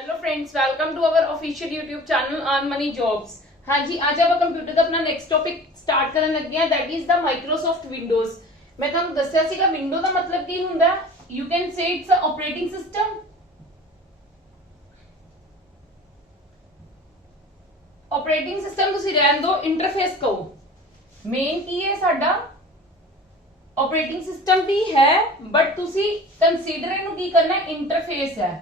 Hello friends, welcome to our official YouTube channel Earn Money Jobs. हाँ जी, आज आप कंप्यूटर का अपना नेक्स्ट टॉपिक स्टार्ट करन लगे हैं, that is the Microsoft Windows. मैं ਤੁਹਾਨੂੰ ਦੱਸਿਆ ਸੀਗਾ ਵਿੰਡੋ ਦਾ ਮਤਲਬ ਕੀ ਹੁੰਦਾ। You can say it's a operating system. Operating system ਤੁਸੀਂ ਰਹਿਣ ਦਿਓ, ਇੰਟਰਫੇਸ ਕਹੋ। ਮੇਨ ਕੀ ਹੈ ਸਾਡਾ ਆਪਰੇਟਿੰਗ ਸਿਸਟਮ ਵੀ ਹੈ, ਬਟ ਤੁਸੀਂ ਕੰਸੀਡਰ ਇਹਨੂੰ ਕੀ ਕਰਨਾ, ਇੰਟਰਫੇਸ ਹੈ।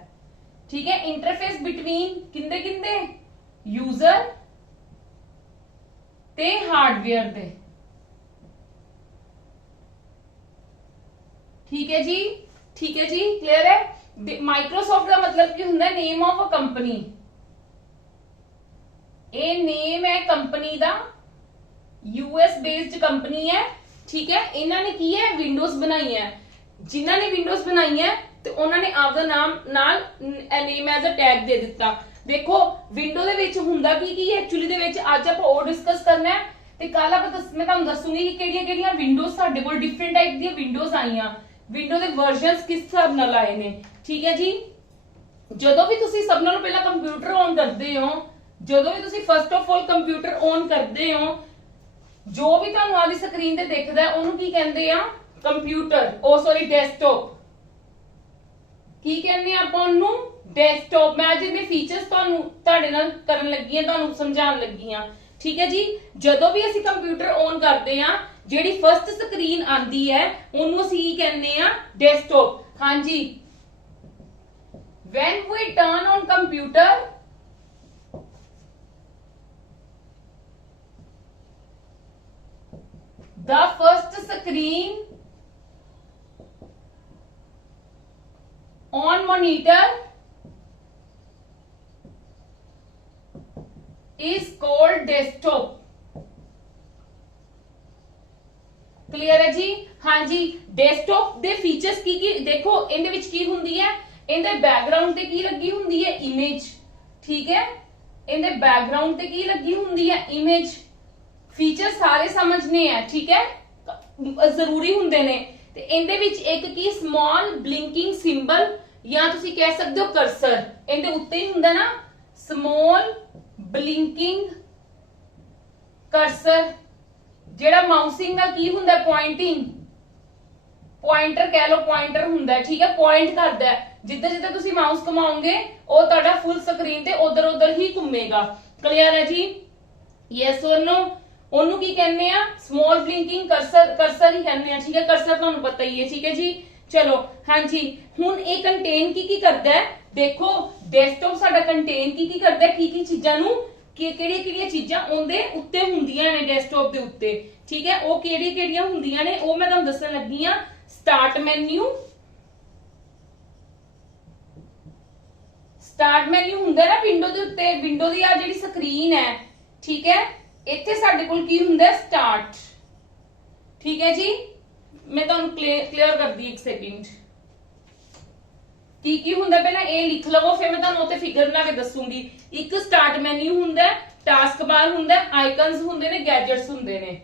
ठीक है, इंटरफेस बिटवीन किंदे किंदे यूजर ते हार्डवेयर दे। ठीक है जी, ठीक है जी, क्लियर है। माइक्रोसॉफ्ट का मतलब की हुंदा नेम ऑफ अ कंपनी। ये नेम है कंपनी दा, यूएस बेस्ड कंपनी है। ठीक है, इन्होंने की है विंडोज बनाई है। जिन्होंने विंडोज बनाई है ਤੇ ਉਹਨਾਂ ਨੇ ਆਪਦਾ ਨਾਮ ਨਾਲ ਨੇਮ ਐਜ਼ ਅ ਟੈਗ ਦੇ ਦਿੱਤਾ। ਦੇਖੋ ਵਿੰਡੋ ਦੇ ਵਿੱਚ ਹੁੰਦਾ ਕੀ ਐਕਚੁਅਲੀ ਦੇ ਵਿੱਚ ਅੱਜ ਆਪਾਂ ਉਹ ਡਿਸਕਸ ਕਰਨਾ ਹੈ, ਤੇ ਕੱਲ ਆਪਾਂ ਮੈਂ ਤੁਹਾਨੂੰ ਦੱਸੂਗੀ ਕਿ ਕਿਹੜੀਆਂ ਵਿੰਡੋਜ਼ ਸਾਡੇ ਕੋਲ ਡਿਫਰੈਂਟ ਟਾਈਪ ਦੀਆਂ ਵਿੰਡੋਜ਼ ਆਈਆਂ, ਵਿੰਡੋ ਦੇ ਵਰਜ਼ਨਸ ਕਿਸ ਹਿਸਾਬ ਨਾਲ ਆਏ ਨੇ। ਠੀਕ ਹੈ ਜੀ, ਜਦੋਂ ਵੀ ਤੁਸੀਂ ਸਭ ਨਾਲੋਂ ਪਹਿਲਾਂ ਕੰਪਿਊਟਰ ਔਨ ਕਰਦੇ ਹੋ, ਜਦੋਂ ਵੀ ਤੁਸੀਂ first of all computer on ਕਰਦੇ ਹੋ, ਜੋ ਵੀ ਤੁਹਾਨੂੰ ਆਦੀ ਸਕਰੀਨ ਤੇ ਦਿਖਦਾ ਉਹਨੂੰ ਕੀ ਕਹਿੰਦੇ ਆ, ਕੰਪਿਊਟਰ। ਉਹ ਸੌਰੀ, ਡੈਸਕਟਾਪ। ਕੀ ਕਹਿੰਦੇ ਆਪਾਂ ਉਹਨੂੰ, ਡੈਸਕਟਾਪ। ਮੈਂ ਅੱਜ ਇਹਦੇ ਫੀਚਰਸ ਤੁਹਾਨੂੰ ਤੁਹਾਡੇ ਨਾਲ ਕਰਨ ਲੱਗੀ ਹਾਂ, ਤੁਹਾਨੂੰ ਸਮਝਾਉਣ ਲੱਗੀ ਹਾਂ। ਠੀਕ ਹੈ ਜੀ, ਜਦੋਂ ਵੀ ਅਸੀਂ ਕੰਪਿਊਟਰ ਔਨ ਕਰਦੇ ਆ, ਜਿਹੜੀ ਫਸਟ ਸਕਰੀਨ ਆਂਦੀ ਹੈ ਉਹਨੂੰ ਅਸੀਂ ਕੀ ਕਹਿੰਦੇ ਆ, ਡੈਸਕਟਾਪ। ਹਾਂਜੀ, when we turn on computer, the first screen on monitor is called desktop। Clear है जी। हाँ जी, डेस्कटॉप दे फीचर्स की देखो, इनदे विच की हुंदी है, इनदे बैकग्राउंड ते की लगी हुंदी है, इमेज। ठीक है, इनदे बैकग्राउंड ते की लगी हुंदी है, इमेज। फीचर सारे समझने हैं, ठीक है, जरूरी हुंदे ने। ਤੇ ਇਹਦੇ ਵਿੱਚ ਇੱਕ ਕੀ ਸਮਾਲ ਬਲਿੰਕਿੰਗ ਸਿੰਬਲ, ਜਾਂ ਤੁਸੀਂ ਕਹਿ ਸਕਦੇ ਹੋ ਕਰਸਰ। ਇਹਦੇ ਉੱਤੇ ਹੀ ਹੁੰਦਾ ਨਾ ਸਮਾਲ ਬਲਿੰਕਿੰਗ ਕਰਸਰ, ਜਿਹੜਾ ਮਾਊਸਿੰਗ ਦਾ ਕੀ ਹੁੰਦਾ, ਪੁਆਇੰਟਿੰਗ, ਪੁਆਇੰਟਰ ਕਹਿ ਲਓ, ਪੁਆਇੰਟਰ ਹੁੰਦਾ। ਠੀਕ ਹੈ, ਪੁਆਇੰਟ ਕਰਦਾ। ਜਿੱਦਾਂ ਜਿੱਦਾਂ ਤੁਸੀਂ ਮਾਊਸ ਘੁਮਾਓਗੇ ਉਹ ਤੁਹਾਡਾ ਫੁੱਲ ਸਕਰੀਨ ਤੇ ਉਧਰ ਉਧਰ ਹੀ ਘੁੰਮੇਗਾ। ਕਲੀਅਰ ਹੈ ਜੀ, ਯੈਸ অর ਨੋ। ਉਹਨੂੰ ਕੀ ਕਹਿੰਦੇ ਆ, ਸਮਾਲ ਬਲਿੰਕਿੰਗ ਕਰਸਰ। ਕਰਸਰ ਹੀ ਕਹਿੰਦੇ ਆ। ਠੀਕ ਹੈ, ਕਰਸਰ ਤੁਹਾਨੂੰ ਪਤਾ ਹੀ ਹੈ। ਠੀਕ ਹੈ ਜੀ, ਚਲੋ। ਹਾਂਜੀ, ਹੁਣ ਇਹ ਕੰਟੇਨ ਕੀ ਕਰਦਾ ਹੈ, ਦੇਖੋ ਡੈਸਕਟਾਪ ਸਾਡਾ ਕੰਟੇਨ ਕੀ ਕਰਦਾ ਹੈ, ਕੀ ਚੀਜ਼ਾਂ ਨੂੰ, ਕਿਹੜੀਆਂ ਚੀਜ਼ਾਂ ਉਹਦੇ ਉੱਤੇ ਹੁੰਦੀਆਂ ਨੇ ਡੈਸਕਟਾਪ ਦੇ ਉੱਤੇ। ਠੀਕ ਹੈ, ਉਹ ਕਿਹੜੀਆਂ ਹੁੰਦੀਆਂ ਨੇ ਉਹ ਮੈਂ ਤੁਹਾਨੂੰ ਦੱਸਣ ਲੱਗੀ ਆ। ਸਟਾਰਟ ਮੈਨੂ, ਸਟਾਰਟ ਮੈਨੂ ਹੁੰਦਾ ਨਾ ਵਿੰਡੋ ਦੇ ਉੱਤੇ, ਵਿੰਡੋ ਦੀ ਆ ਜਿਹੜੀ ਸਕਰੀਨ ਹੈ। ਠੀਕ ਹੈ, ਇੱਥੇ ਸਾਡੇ ਕੋਲ ਕੀ ਹੁੰਦਾ, ਸਟਾਰਟ। ਠੀਕ ਹੈ ਜੀ, ਮੈਂ ਤੁਹਾਨੂੰ ਕਲੀਅਰ ਕਰਦੀ ਇੱਕ ਸੈਕਿੰਡ। ਕੀ ਹੁੰਦਾ ਪਹਿਲਾਂ ਇਹ ਲਿਖ ਲਵੋ, ਫਿਰ ਮੈਂ ਤੁਹਾਨੂੰ ਉੱਤੇ ਫਿਗਰ ਬਣਾ ਕੇ ਦੱਸੂਗੀ। ਇੱਕ ਸਟਾਰਟ ਮੈਨੂ ਹੁੰਦਾ, ਟਾਸਕ ਬਾਰ ਹੁੰਦਾ, ਆਈਕਨਸ ਹੁੰਦੇ ਨੇ, ਗੈਜਟਸ ਹੁੰਦੇ ਨੇ।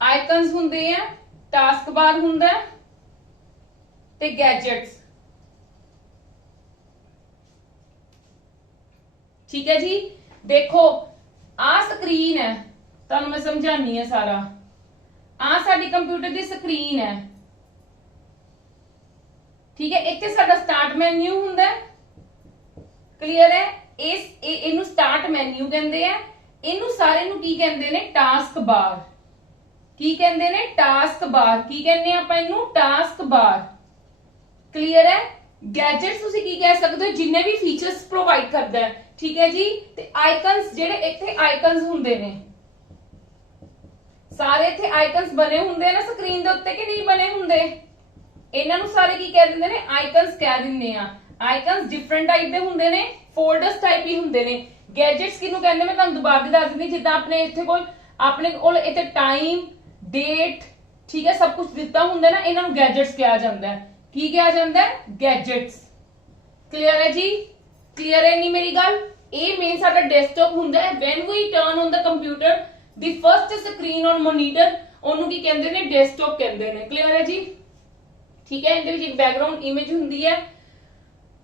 ਆਈਕਨਸ ਹੁੰਦੇ ਆ, ਟਾਸਕ ਬਾਰ ਹੁੰਦਾ ਤੇ ਗੈਜਟਸ। ਠੀਕ ਹੈ ਜੀ, ਦੇਖੋ ਆ ਸਕਰੀਨ ਹੈ, ਤੁਹਾਨੂੰ ਮੈਂ ਸਮਝਾਣੀ ਹੈ ਸਾਰਾ। ਆ ਸਾਡੀ ਕੰਪਿਊਟਰ ਦੀ ਸਕਰੀਨ ਹੈ। ਠੀਕ ਹੈ, ਇੱਥੇ ਸਾਡਾ ਸਟਾਰਟ ਮੈਨੂ ਹੁੰਦਾ। ਕਲੀਅਰ ਹੈ, ਇਹਨੂੰ ਸਟਾਰਟ ਮੈਨੂ ਕਹਿੰਦੇ ਆ। ਇਹਨੂੰ ਸਾਰੇ ਨੂੰ ਕੀ ਕਹਿੰਦੇ ਨੇ, ਟਾਸਕ ਬਾਰ। ਕੀ ਕਹਿੰਦੇ ਨੇ, ਟਾਸਕ ਬਾਰ। ਕੀ ਕਹਿੰਦੇ ਆਪਾਂ ਇਹਨੂੰ, ਟਾਸਕ ਬਾਰ। ਕਲੀਅਰ ਹੈ, ਗੈਜਟਸ ਤੁਸੀਂ ਕੀ ਕਹਿ ਸਕਦੇ ਹੋ, ਜਿੰਨੇ ਵੀ ਫੀਚਰਸ ਪ੍ਰੋਵਾਈਡ ਕਰਦਾ ਹੈ। ਠੀਕ ਹੈ ਜੀ, ਤੇ ਆਈਕਨਸ, ਜਿਹੜੇ ਇੱਥੇ ਆਈਕਨਸ ਹੁੰਦੇ ਨੇ, ਸਾਰੇ ਇੱਥੇ ਆਈਕਨਸ ਬਣੇ ਹੁੰਦੇ ਆ ਨਾ ਸਕਰੀਨ ਦੇ ਉੱਤੇ, ਕਿ ਨਹੀਂ ਬਣੇ ਹੁੰਦੇ। ਇਹਨਾਂ ਨੂੰ ਸਾਰੇ ਕੀ ਕਹਿ ਦਿੰਦੇ ਨੇ, ਆਈਕਨਸ ਕਹਿ ਦਿੰਦੇ ਆ। ਆਈਕਨਸ ਡਿਫਰੈਂਟ ਟਾਈਪ ਦੇ ਹੁੰਦੇ ਨੇ, ਫੋਲਡਰਸ ਟਾਈਪ ਹੀ ਹੁੰਦੇ ਨੇ। ਗੈਜਟਸ ਕਿਹਨੂੰ ਕਹਿੰਦੇ ਮੈਂ ਤੁਹਾਨੂੰ ਦੁਬਾਰਾ ਦੱਸ ਦਿੰਦੀ। ਜਿੱਦਾਂ ਆਪਣੇ ਕੋਲ ਇੱਥੇ ਟਾਈਮ, ਡੇਟ, ਠੀਕ ਹੈ, ਸਭ ਕੁਝ ਦਿੱਤਾ ਹੁੰਦਾ ਨਾ, ਇਹਨਾਂ ਨੂੰ ਗੈਜਟਸ ਕਿਹਾ ਜਾਂਦਾ ਹੈ। ਕੀ ਕਿਹਾ ਜਾਂਦਾ ਹੈ, ਗੈਜਟਸ। ਕਲੀਅਰ ਹੈ ਜੀ, ਕਲੀਅਰ ਹੈ ਨਹੀਂ ਮੇਰੀ ਗੱਲ। ਇਹ ਮੇਨ ਸਾਡਾ ਡੈਸਕਟਾਪ ਹੁੰਦਾ ਹੈ। when we turn on the computer, the first screen on monitor, ਉਹਨੂੰ ਕੀ ਕਹਿੰਦੇ ਨੇ, ਡੈਸਕਟਾਪ ਕਹਿੰਦੇ ਨੇ। ਕਲੀਅਰ ਹੈ ਜੀ, ਠੀਕ ਹੈ। ਇਹਦੇ ਵਿੱਚ ਇੱਕ ਬੈਕਗ੍ਰਾਉਂਡ ਇਮੇਜ ਹੁੰਦੀ ਹੈ।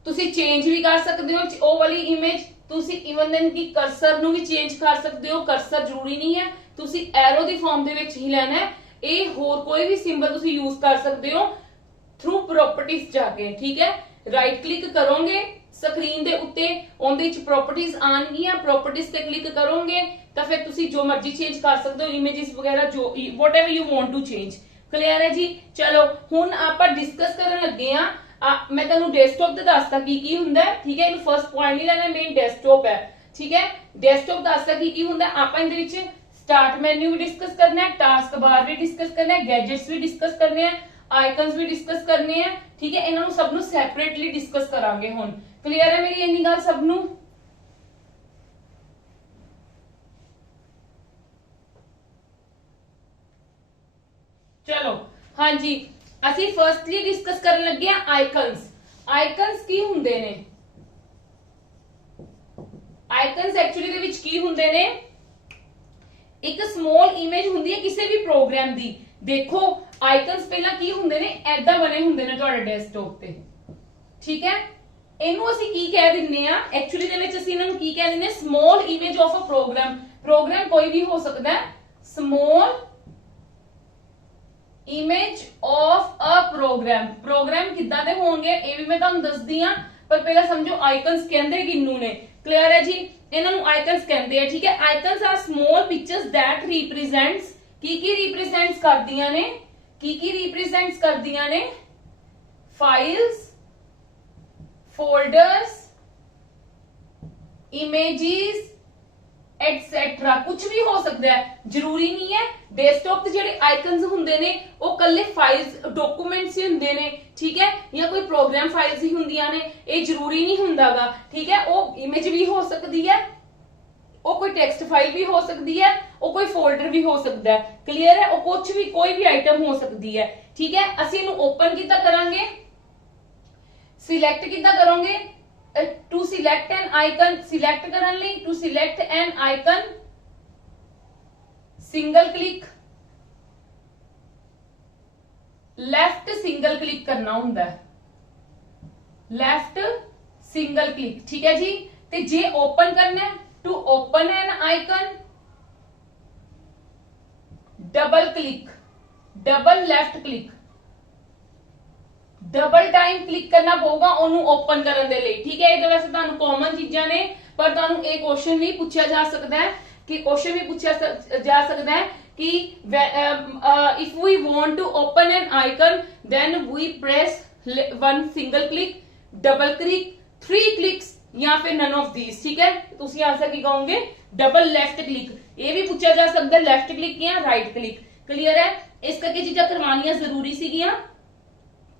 ਤੁਸੀਂ ਚੇਂਜ ਵੀ ਕਰ ਸਕਦੇ ਹੋ ਉਹ ਵਾਲੀ ਇਮੇਜ, ਤੁਸੀਂ ਇਵਨ ਦੈਨ ਕਿ ਕਰਸਰ ਨੂੰ ਵੀ ਚੇਂਜ ਕਰ ਸਕਦੇ ਹੋ। ਕਰਸਰ ਜ਼ਰੂਰੀ ਨਹੀਂ ਹੈ, ਤੁਸੀਂ ਐਰੋ ਦੀ ਫਾਰਮ ਦੇ ਵਿੱਚ ਹੀ ਲੈਣਾ ਹੈ। ਇਹ ਹੋਰ ਕੋਈ ਵੀ ਸਿੰਬਲ ਤੁਸੀਂ ਯੂਜ਼ ਕਰ ਸਕਦੇ ਹੋ ਥਰੂ ਪ੍ਰੋਪਰਟੀਜ਼ ਜਾ ਕੇ, ਠੀਕ ਹੈ। ਰਾਈਟ ਕਲਿੱਕ ਕਰੋਗੇ ਸਕਰੀਨ ਦੇ ਉੱਤੇ, ਉਹਦੇ ਵਿੱਚ ਪ੍ਰੋਪਰਟੀਜ਼ ਆਣਗੀਆਂ, ਪ੍ਰੋਪਰਟੀਜ਼ ਤੇ ਕਲਿੱਕ ਕਰੋਗੇ ਤਾਂ ਫਿਰ ਤੁਸੀਂ ਜੋ ਮਰਜ਼ੀ ਚੇਂਜ ਕਰ ਸਕਦੇ ਹੋ, ਇਮੇजेस ਵਗੈਰਾ ਜੋ whatever you want to change। Clear ਹੈ ਜੀ। ਚਲੋ ਹੁਣ ਆਪਾਂ ਡਿਸਕਸ ਕਰਨ ਲੱਗੇ ਆ। ਮੈਂ ਤੁਹਾਨੂੰ ਡੈਸਕਟਾਪ ਤੇ ਦੱਸਦਾ ਕੀ ਹੁੰਦਾ ਹੈ, ਠੀਕ ਹੈ। ਇਹਨੂੰ ਫਰਸਟ ਪੁਆਇੰਟ ਨਹੀਂ ਲੈਣਾ, ਮੇਨ ਡੈਸਕਟਾਪ ਹੈ, ਠੀਕ ਹੈ। ਡੈਸਕਟਾਪ ਦੱਸਦਾ ਕੀ ਹੁੰਦਾ। ਆਪਾਂ ਇਹਦੇ ਵਿੱਚ ਸਟਾਰਟ ਮੈਨੂ ਵੀ ਡਿਸਕਸ ਕਰਨਾ ਹੈ, ਟਾਸਕ ਬਾਰ ਵੀ ਡਿਸਕਸ ਕਰਨਾ ਹੈ, ਗੈਜਟਸ ਵੀ ਡਿਸਕਸ ਕਰਨੇ ਆ, ਆਈਕਨਸ ਵੀ ਡਿਸਕਸ ਕਰਨੇ ਆ, ਠੀਕ ਹੈ। ਇਹਨਾਂ ਨੂੰ ਸਭ ਨੂੰ ਸੈਪਰੇਟਲੀ ਡਿਸਕਸ ਕਰਾਂਗੇ ਹੁਣ। ਕਲੀਅਰ ਹੈ ਮੇਰੀ ਇੰਨੀ ਗੱਲ ਸਭ ਨੂੰ? ਚਲੋ ਹਾਂਜੀ, ਅਸੀਂ ਫਰਸਟਲੀ ਡਿਸਕਸ ਕਰਨ ਲੱਗੇ ਆ ਆਈਕਨਸ। ਆਈਕਨਸ ਕੀ ਹੁੰਦੇ ਨੇ? ਆਈਕਨਸ ਐਕਚੁਅਲੀ ਦੇ ਵਿੱਚ ਕੀ ਹੁੰਦੇ ਨੇ? ਇੱਕ ਸਮੋਲ ਇਮੇਜ ਹੁੰਦੀ ਹੈ ਕਿਸੇ ਵੀ ਪ੍ਰੋਗਰਾਮ ਦੀ। ਦੇਖੋ ਆਈਕਨਸ ਪਹਿਲਾਂ ਕੀ ਹੁੰਦੇ ਨੇ, ਐਦਾਂ ਬਣੇ ਹੁੰਦੇ ਨੇ ਤੁਹਾਡੇ ਡੈਸਕਟਾਪ ਤੇ, ਠੀਕ ਹੈ। ਇਹਨੂੰ ਅਸੀਂ ਕੀ ਕਹਿ ਦਿੰਨੇ ਆ ਐਕਚੁਅਲੀ ਦੇ ਵਿੱਚ? ਅਸੀਂ ਇਹਨਾਂ ਨੂੰ ਕੀ ਕਹਿ ਦਿੰਨੇ? Small image of a program. Program ਕੋਈ ਵੀ ਹੋ ਸਕਦਾ ਹੈ। Small image of a program. Program ਕਿੱਦਾਂ ਦੇ ਹੋਣਗੇ ਇਹ ਵੀ ਮੈਂ ਤੁਹਾਨੂੰ ਦੱਸਦੀ ਆ, ਪਰ ਪਹਿਲਾਂ ਸਮਝੋ ਆਈਕਨਸ ਕਹਿੰਦੇ ਕਿਹਨੂੰ ਨੇ। ਕਲੀਅਰ ਹੈ ਜੀ? ਇਹਨਾਂ ਨੂੰ ਆਈਕਨਸ ਕਹਿੰਦੇ ਆ, ਠੀਕ ਹੈ। Icons R small pictures that ਰਿਪਰੈਜ਼ੈਂਟਸ ਕੀ ਰਿਪਰੈਜ਼ੈਂਟਸ ਕਰਦੀਆਂ ਨੇ? ਕੀ ਰਿਪਰੈਜ਼ੈਂਟਸ ਕਰਦੀਆਂ ਨੇ? Files, folders, images etcetera. कुछ भी हो सकता है, जरूरी नहीं है। डेस्कटॉप ते जेडे आइकन्स हुंदे ने वो कल्ले फाइल्स डॉक्यूमेंट्स ही हुंदे ने, ठीक है, या कोई प्रोग्राम फाइल्स ही हुंदियां ने। ये जरूरी नहीं हुंदागा, ठीक है। वो इमेज भी हो सकती है, वो कोई टेक्स्ट फाइल भी हो सकती है, वो कोई फोल्डर भी हो सकता है। क्लियर है? वो कुछ भी कोई भी आइटम हो सकती है, ठीक है। ਅਸੀਂ ਇਹਨੂੰ ओपन किदा करांगे, सिलेक्ट किदा करोगे? To select an icon, select करने लिए to select an icon single click, left single click करना हुंदा है, लेफ्ट सिंगल क्लिक, ठीक है जी। ते जे ओपन करना है, to open an icon double click, double left click, double time click करना पड़ेगा ओनू ओपन करने दे लिए, ठीक है। ये तो वैसे ਤੁਹਾਨੂੰ ਕਾਮਨ ਚੀਜ਼ਾਂ ਨੇ, ਪਰ ਤੁਹਾਨੂੰ ਇਹ ਕੁਐਸਚਨ ਵੀ ਪੁੱਛਿਆ ਜਾ ਸਕਦਾ ਹੈ ਕਿ if we want to open an icon then we press one single click, double click, three clicks या फिर none of these, ठीक है। ਤੁਸੀਂ ਆਂਸਰ ਕੀ ਕਹੋਗੇ? Double left click. ਇਹ ਵੀ ਪੁੱਛਿਆ ਜਾ ਸਕਦਾ ਹੈ लेफ्ट क्लिक या राइट क्लिक। क्लियर है? ਇਸ ਕਰਕੇ ਚੀਜ਼ਾਂ ਕਰਵਾਉਣੀਆਂ ਜ਼ਰੂਰੀ ਸੀਗੀਆਂ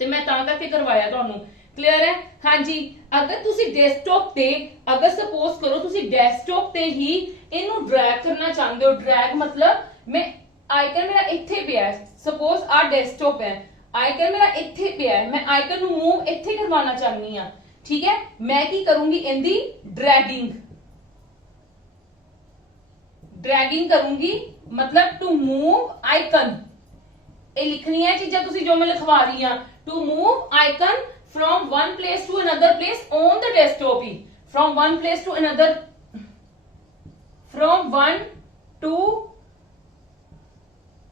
ਤੇ ਮੈਂ ਤਾਂ ਕਰਕੇ ਕਰਵਾਇਆ ਤੁਹਾਨੂੰ। ਕਲੀਅਰ ਹੈ? ਹਾਂਜੀ। ਅਗਰ ਤੁਸੀਂ ਡੈਸਕਟਾਪ ਤੇ, ਅਗਰ ਸਪੋਜ਼ ਕਰੋ ਤੁਸੀਂ ਡੈਸਕਟਾਪ ਤੇ ਹੀ ਇਹਨੂੰ ਡਰੈਗ ਕਰਨਾ ਚਾਹੁੰਦੇ ਹੋ, ਡਰੈਗ मतलब ਮੈਂ ਆਈਕਨ ਮੇਰਾ ਇੱਥੇ ਪਿਆ ਹੈ, ਸਪੋਜ਼ ਆ ਡੈਸਕਟਾਪ ਹੈ, ਆਈਕਨ ਮੇਰਾ ਇੱਥੇ ਪਿਆ ਹੈ, ਮੈਂ ਆਈਕਨ ਨੂੰ ਮੂਵ ਇੱਥੇ ਕਰਵਾਉਣਾ ਚਾਹਨੀ ਆ, ਠੀਕ ਹੈ। ਮੈਂ ਕੀ ਕਰੂੰਗੀ? ਇਹਦੀ ਡਰੈਗਿੰਗ ਕਰੂੰਗੀ, मतलब टू मूव आइकन। ਇਹ ਲਿਖਣੀ ਹੈ ਚੀਜ਼ਾਂ ਤੁਸੀਂ ਜੋ ਮੈਂ ਲਿਖਵਾ ਰਹੀ ਹਾਂ। To move icon from one place to another place on the desktop ही, from one place to another, from one to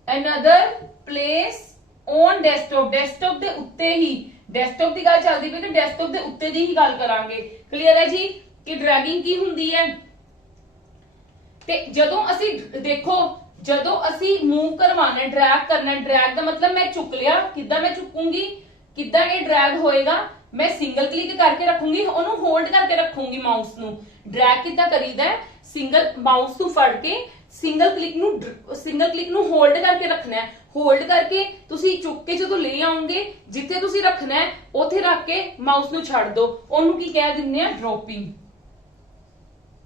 another place on desktop, desktop ਦੇ ਉੱਤੇ ਹੀ, desktop ਦੀ ਗੱਲ ਚੱਲਦੀ ਪਈ ਤੇ desktop ਦੇ ਉੱਤੇ ਦੀ ਹੀ ਗੱਲ ਕਰਾਂਗੇ। ਕਲੀਅਰ ਹੈ ਜੀ ਕਿ ਡਰੈਗਿੰਗ ਕੀ ਹੁੰਦੀ ਹੈ? ਤੇ ਜਦੋਂ ਅਸੀਂ ਦੇਖੋ, ਜਦੋਂ ਅਸੀਂ ਮੂਵ ਕਰਵਾਣਾ, ਡਰੈਗ ਕਰਨਾ, ਡਰੈਗ ਦਾ मतलब ਮੈਂ ਚੁੱਕ ਲਿਆ, ਕਿੱਦਾਂ ਮੈਂ ਚੁੱਕੂੰਗੀ, ਕਿੱਦਾਂ ਇਹ ਡਰੈਗ ਹੋਏਗਾ? ਮੈਂ ਸਿੰਗਲ ਕਲਿੱਕ ਕਰਕੇ ਰੱਖੂੰਗੀ, ਉਹਨੂੰ ਹੋਲਡ ਕਰਕੇ ਰੱਖੂੰਗੀ ਮਾਊਸ ਨੂੰ। ਡਰੈਗ ਕਿੱਦਾਂ ਕਰੀਦਾ? ਸਿੰਗਲ ਮਾਊਸ ਨੂੰ ਫੜ ਕੇ ਸਿੰਗਲ ਕਲਿੱਕ ਨੂੰ ਹੋਲਡ ਕਰਕੇ ਰੱਖਣਾ ਹੈ। ਹੋਲਡ ਕਰਕੇ ਤੁਸੀਂ ਚੁੱਕ ਕੇ ਜਦੋਂ ਲੈ ਆਉਂਗੇ, ਜਿੱਥੇ ਤੁਸੀਂ ਰੱਖਣਾ ਹੈ ਉੱਥੇ ਰੱਖ ਕੇ ਮਾਊਸ ਨੂੰ ਛੱਡ ਦਿਓ। ਉਹਨੂੰ ਕੀ ਕਹਿ ਦਿੰਦੇ ਆ? ਡ੍ਰੌਪਿੰਗ।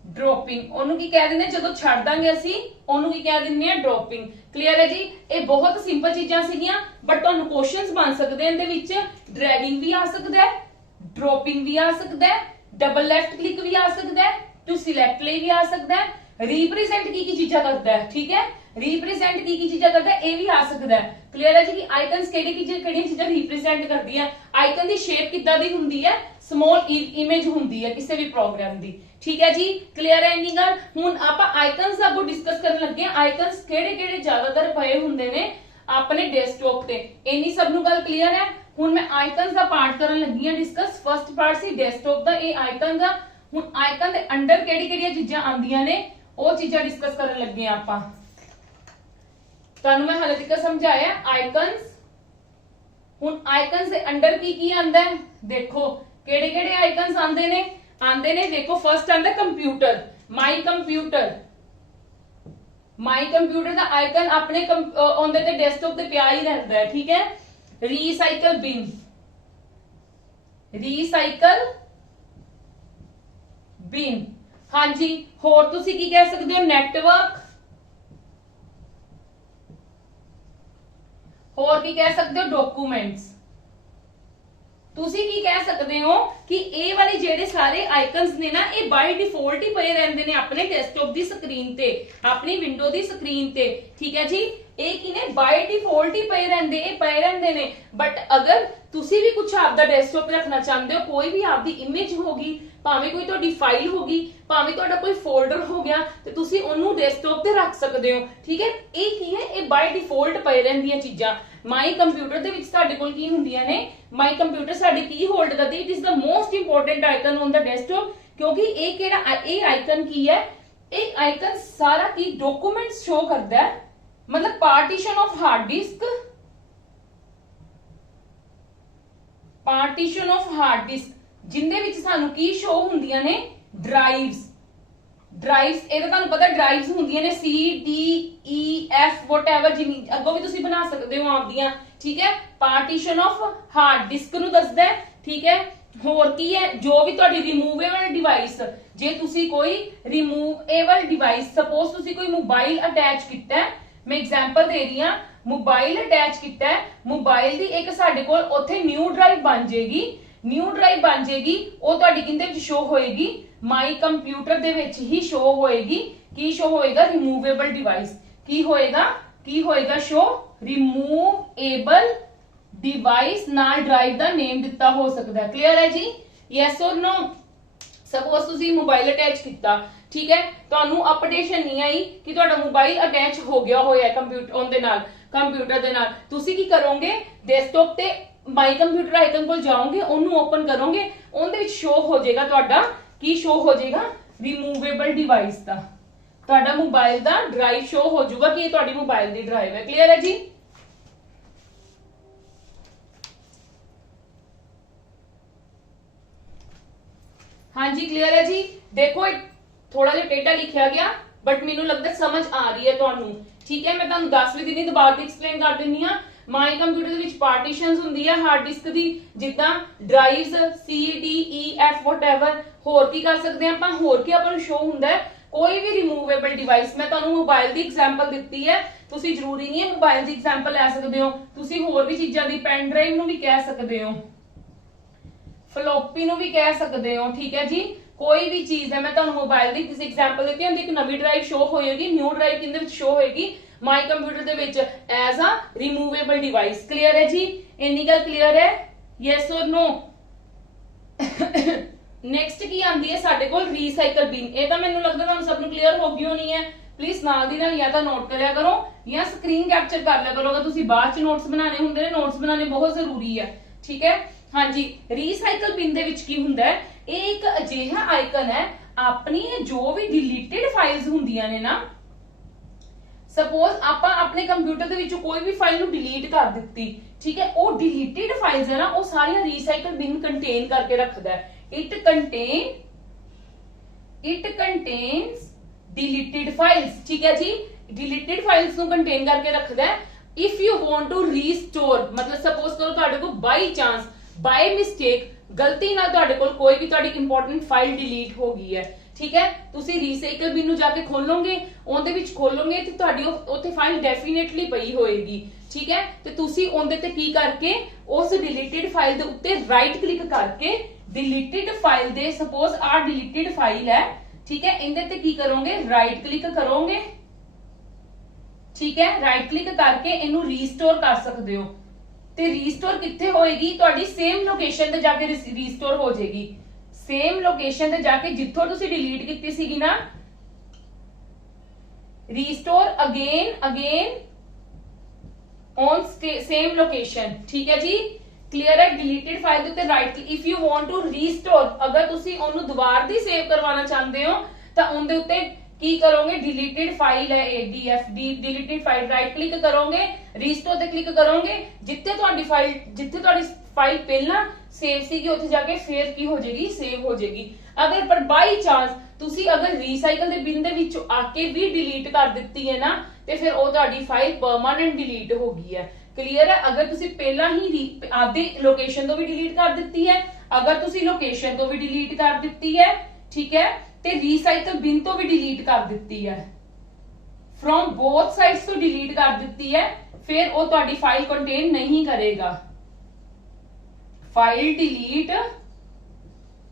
ਡ੍ਰੌਪਿੰਗ ਉਹਨੂੰ ਕੀ ਕਹਿ ਦਿੰਦੇ? ਜਦੋਂ ਛੱਡ ਦਾਂਗੇ ਅਸੀਂ ਉਹਨੂੰ ਕੀ ਕਹਿ ਦਿੰਦੇ ਆ? ਡ੍ਰੌਪਿੰਗ। ਕਲੀਅਰ ਹੈ ਜੀ? ਇਹ ਬਹੁਤ ਸਿੰਪਲ ਚੀਜ਼ਾਂ ਸੀਗੀਆਂ, ਬਟ ਤੁਹਾਨੂੰ ਕੁਐਸਚਨਸ ਬਣ ਸਕਦੇ ਇਹਦੇ ਵਿੱਚ। ਡਰੈਗਿੰਗ ਵੀ ਆ ਸਕਦਾ ਹੈ, ਡ੍ਰੌਪਿੰਗ ਵੀ ਆ ਸਕਦਾ ਹੈ, ਡਬਲ ਲੈਫਟ ਕਲਿੱਕ ਵੀ ਆ ਸਕਦਾ ਹੈ, ਟੂ ਸਿਲੈਕਟ ਲਈ ਵੀ ਆ ਸਕਦਾ ਹੈ। रिप्रेजेंट की चीजा करता है, ठीक है। रिप्रेजेंट की चीजां करदा है, ये भी आ सकदा है। क्लियर है जी कि आइकन्स किहड़ियां चीजां रिप्रेजेंट करदी है। आइकन दी शेप किद्दां दी हुंदी है, स्मॉल इमेज हुंदी है किसी भी प्रोग्राम दी। ठीक है जी, क्लियर है इन्नी गल। हुण आपां आइकन्स दा अगों डिस्कस करन लगे हां, आइकन्स किहड़े ज्यादातर पए हुंदे ने अपने डेस्कटॉप ते। इन्नी सब नूं गल क्लियर है। हुण मैं आइकन्स दा पार्ट करन लगी हां डिस्कस। फर्स्ट पार्ट सी डेस्कटॉप दा, ये आइकन दा। हुण आइकन दे अंडर किहड़ी चीजां आंदियां ने ਉਹ ਚੀਜ਼ਾਂ डिस्कस करन लगे हां आपां। ਤੁਹਾਨੂੰ मैं हाले तक समझाया आइकन्स। हुण आइकन्स दे अंडर की आंदा है, देखो किहड़े आइकन्स आंदे ने देखो फर्स्ट आंदा computer, my computer. My computer दा आइकन अपने ओंदे ते डेस्कटॉप ते पिया ही रहंदा है। ठीक है, रीसाइकल बिन, रीसाइकल बिन। हाँ जी, होर तुसी की कह सकते हो, नेटवर्क। होर की कह सकते हो, डॉक्यूमेंट्स। तुसी की कह सकते हो कि ए वाले जेडे सारे आइकन्स ने ना, ये बाय डिफॉल्ट ही पए रहंदे ने अपने डेस्कटॉप दी स्क्रीन ते, अपनी विंडो दी स्क्रीन ते। ठीक है जी, ये की ने बाय डिफॉल्ट ही पए रहंदे ने। बट अगर तुसी भी कुछ आपदा डेस्कटॉप रखना चाहते हो, कोई भी आपदी इमेज होगी, भावें कोई तुहाडी फाइल होगी, भावें तुहाडा कोई फोल्डर हो गया, तो तुसी ओनू डेस्कटॉप ते रख सकते हो। ठीक है, ये की है, ये बाय डिफॉल्ट पए रहंदियां चीजां। माई कंप्यूटर दे विच साडे कोल की हुंदियां ने, माई कंप्यूटर साडे की होल्ड करदी, it is the most important icon on the desktop. क्योंकि ये केड़ा ये आइकन की है, एक आइकन सारा की डॉक्यूमेंट्स शो करदा है। मतलब partition of hard disk, partition of hard disk जिंदे विच सानू की शो हुंदियां ने, ड्राइव्स। ड्राइव्स ਇਹ ਤਾਂ ਤੁਹਾਨੂੰ ਪਤਾ ड्राइव्स ਹੁੰਦੀਆਂ ਨੇ C D E F whatever ਜਿੰਨੀ ਅੱਗੋਂ ਵੀ ਤੁਸੀਂ ਬਣਾ ਸਕਦੇ ਹੋ ਆਪਦੀਆਂ। ਠੀਕ ਹੈ, ਪਾਰਟੀਸ਼ਨ ਆਫ ਹਾਰਡ ਡਿਸਕ ਨੂੰ ਦੱਸਦਾ ਹੈ। ਠੀਕ ਹੈ, ਹੋਰ ਕੀ ਹੈ, ਜੋ ਵੀ ਤੁਹਾਡੀ ਰਿਮੂਵੇਬਲ ਡਿਵਾਈਸ, ਜੇ ਤੁਸੀਂ ਕੋਈ ਰਿਮੂਵੇਬਲ ਡਿਵਾਈਸ, ਸਪੋਜ਼ ਤੁਸੀਂ ਕੋਈ ਮੋਬਾਈਲ ਅਟੈਚ ਕੀਤਾ ਹੈ, ਮੈਂ ਐਗਜ਼ਾਮਪਲ ਦੇ ਰਹੀ ਹਾਂ, ਮੋਬਾਈਲ ਅਟੈਚ ਕੀਤਾ ਹੈ, ਮੋਬਾਈਲ ਦੀ ਇੱਕ ਸਾਡੇ ਕੋਲ ਉੱਥੇ ਨਿਊ ਡਰਾਈਵ ਬਣ ਜਾਏਗੀ, ਨਿਊ ਡਰਾਈਵ ਬਣ ਜਾਏਗੀ, ਉਹ ਤੁਹਾਡੀ ਕਿੰਦੇ ਵਿੱਚ ਸ਼ੋ ਹੋਏਗੀ, ਮਾਈ ਕੰਪਿਊਟਰ ਦੇ ਵਿੱਚ ਹੀ ਸ਼ੋ ਹੋਏਗੀ। ਕੀ ਸ਼ੋ ਹੋਏਗਾ, ਰਿਮੂਵੇਬਲ ਡਿਵਾਈਸ। ਕੀ ਹੋਏਗਾ ਸ਼ੋ, ਰਿਮੂਵੇਬਲ डिवाइस नाल ड्राइव दा नेम दिता हो सकता है। क्लियर है जी, यस और नो। सपोज तुसी मोबाइल अटैच किया, ठीक है, तुहानू अपडेशन नहीं आई कि तुहाडा मोबाइल अटैच हो गया होया कंप्यूटर ओंदे नाल, कंप्यूटर दे नाल। तुसी की करोगे, डेस्कटॉप ते माई कंप्यूटर आइकन कोल जाओगे, ओनू ओपन करोगे, ओंदे विच शो हो जाएगा तुहाडा की शो हो जाएगा, रिमूवेबल डिवाइस दा, तुहाडा मोबाइल दा ड्राइव शो हो जाऊगा कि ये तुहाडी मोबाइल दी ड्राइव है। क्लियर है जी। हाँ जी, क्लियर है जी। देखो थोड़ा जिहा टेढ़ा लिखा गया बट मैनू लगता समझ आ रही है तुहानू। ठीक है, मैं तुहानू 10वीं दिन दोबारा से एक्सप्लेन कर दिंदी हां। माई कंप्यूटर दे विच पार्टीशंस हुंदी है हार्ड डिस्क दी, जिद्दां drives C D E F whatever. होर की कर सकते हैं आपां, होर की आपां नू शो हुंदा है कोई भी रिमूवेबल डिवाइस। मैं तुहानू मोबाइल दी एग्जांपल दित्ती है, तुसी जरूरी नहीं है मोबाइल दी एग्जांपल लै सकदे हो, तुसी होर भी चीजां दी पेन ड्राइव नू भी कह सकदे हो, फ्लॉपी नू भी कह सकते हो। ठीक है जी, कोई भी चीज है, मैं तुहानू मोबाइल दी किसी एग्जांपल देती हूं, एक नवी ड्राइव शो होएगी, न्यू ड्राइव किंदे विच शो होएगी, माई कंप्यूटर दे विच as a removable device. Clear है जी, इन्नी गल क्लियर है, यस और नो। नेक्स्ट की आंदी है साडे कोल रीसाइकल बिन। ये तो मैनू लगदा तुहानू सब नू क्लियर हो गई होनी है। प्लीज नाल दी नाल या तो नोट करया करो या स्क्रीन कैप्चर कर लिया करो, अगर तुसीं बाद च नोट्स बनाने हुंदे ने, नोट्स बनाने बहुत जरूरी है। ठीक है, हाँ जी। रीसाइकल बिन दे विच की हुंदा है, ये एक अजिहा आइकन है, अपनी जो भी डिलीटेड फाइल्स हुंदियां ने ना, सपोज आपां अपने कंप्यूटर दे विचों कोई भी फाइल नू डिलीट कर दित्ती, ठीक है, वो डिलीटेड फाइल्स है ना, वो सारियां रीसाइकल बिन कंटेन करके रखदा है। It contains deleted files. ठीक है जी, डिलीटेड फाइल्स नू कंटेन करके रखदा है। If you want to restore, मतलब सपोज करो तुहाडे कोल बाई चांस, बाय मिस्टेक, गलती नाल तुहाडे कोल कोई भी तुहाडी इंपॉर्टेंट फाइल डिलीट हो गई है, ठीक है, तुसी रीसाइकल बिन नू जाके खोलोगे, ओंदे विच खोलोगे ते तुहाडी उत्थे फाइल डेफिनेटली पई होएगी। ठीक है, ते तुसी ओंदे ते की करके उस डिलीटेड फाइल दे उत्ते राइट क्लिक करके डिलीटेड फाइल दे, सपोज आ डिलीटेड फाइल है, ठीक है, इंदे ते की करोगे, राइट क्लिक करोगे। ठीक है, राइट क्लिक करके इनू रीस्टोर कर सकते हो। ਤੇ ਰੀਸਟੋਰ ਕਿੱਥੇ ਹੋਏਗੀ? ਤੁਹਾਡੀ ਸੇਮ ਲੋਕੇਸ਼ਨ ਤੇ ਜਾ ਕੇ ਰੀਸਟੋਰ ਹੋ ਜਾਏਗੀ। ਸੇਮ ਲੋਕੇਸ਼ਨ ਤੇ ਜਾ ਕੇ ਜਿੱਥੋਂ ਤੁਸੀਂ ਡਿਲੀਟ ਕੀਤੀ ਸੀਗੀ ਨਾ, restore again on same location. ਠੀਕ ਹੈ ਜੀ, ਕਲੀਅਰ ਹੈ। ਡਿਲੀਟਡ ਫਾਈਲ ਦੇ ਉੱਤੇ right, if you want to restore, ਅਗਰ ਤੁਸੀਂ ਉਹਨੂੰ ਦੁਬਾਰਾ ਦੀ ਸੇਵ ਕਰਵਾਉਣਾ ਚਾਹੁੰਦੇ ਹੋ ਤਾਂ ਉਹਦੇ ਉੱਤੇ ਕੀ ਕਰੋਗੇ? ਡਿਲੀਟਡ ਫਾਈਲ ਹੈ DFD, deleted file, right click ਕਰੋਗੇ, ਰੀਸਟੋਰ ਤੇ ਕਲਿਕ ਕਰੋਗੇ, ਜਿੱਥੇ ਤੁਹਾਡੀ ਫਾਈਲ ਪਹਿਲਾਂ ਸੇਵ ਸੀਗੀ ਉੱਥੇ ਜਾ ਕੇ ਫਿਰ ਕੀ ਹੋ ਜਾਏਗੀ? ਸੇਵ ਹੋ ਜਾਏਗੀ। ਅਗਰ ਪਰ ਬਾਈ ਚਾਂਸ ਤੁਸੀਂ ਅਗਰ ਰੀਸਾਈਕਲ ਦੇ ਬਿਨ ਦੇ ਵਿੱਚੋਂ ਆ ਕੇ ਵੀ ਡਿਲੀਟ ਕਰ ਦਿੱਤੀ ਹੈ ਨਾ, ਤੇ ਫਿਰ ਉਹ ਤੁਹਾਡੀ ਫਾਈਲ ਪਰਮਾਨੈਂਟ ਡਿਲੀਟ ਹੋ ਗਈ ਹੈ। ਕਲੀਅਰ ਹੈ? ਅਗਰ ਤੁਸੀਂ ਪਹਿਲਾਂ ਹੀ ਆਪਦੀ ਲੋਕੇਸ਼ਨ ਤੋਂ ਵੀ ਡਿਲੀਟ ਕਰ ਦਿੱਤੀ ਹੈ, ਅਗਰ ਤੁਸੀਂ ਲੋਕੇਸ਼ਨ ਤੋਂ ਵੀ ਡਿਲੀਟ ਕਰ ਦਿੱਤੀ ਹੈ, ਠੀਕ ਹੈ, ਤੇ ਰੀਸਾਈਕਲ ਬਿਨ ਤੋਂ ਵੀ ਡਿਲੀਟ ਕਰ ਦਿੱਤੀ ਹੈ, ਫਰੋਮ ਬੋਥ ਸਾਈਡਸ ਤੋਂ ਡਿਲੀਟ ਕਰ ਦਿੱਤੀ ਹੈ, ਫਿਰ ਉਹ ਤੁਹਾਡੀ ਫਾਈਲ ਕੰਟੇਨ ਨਹੀਂ ਕਰੇਗਾ। ਫਾਈਲ ਡਿਲੀਟ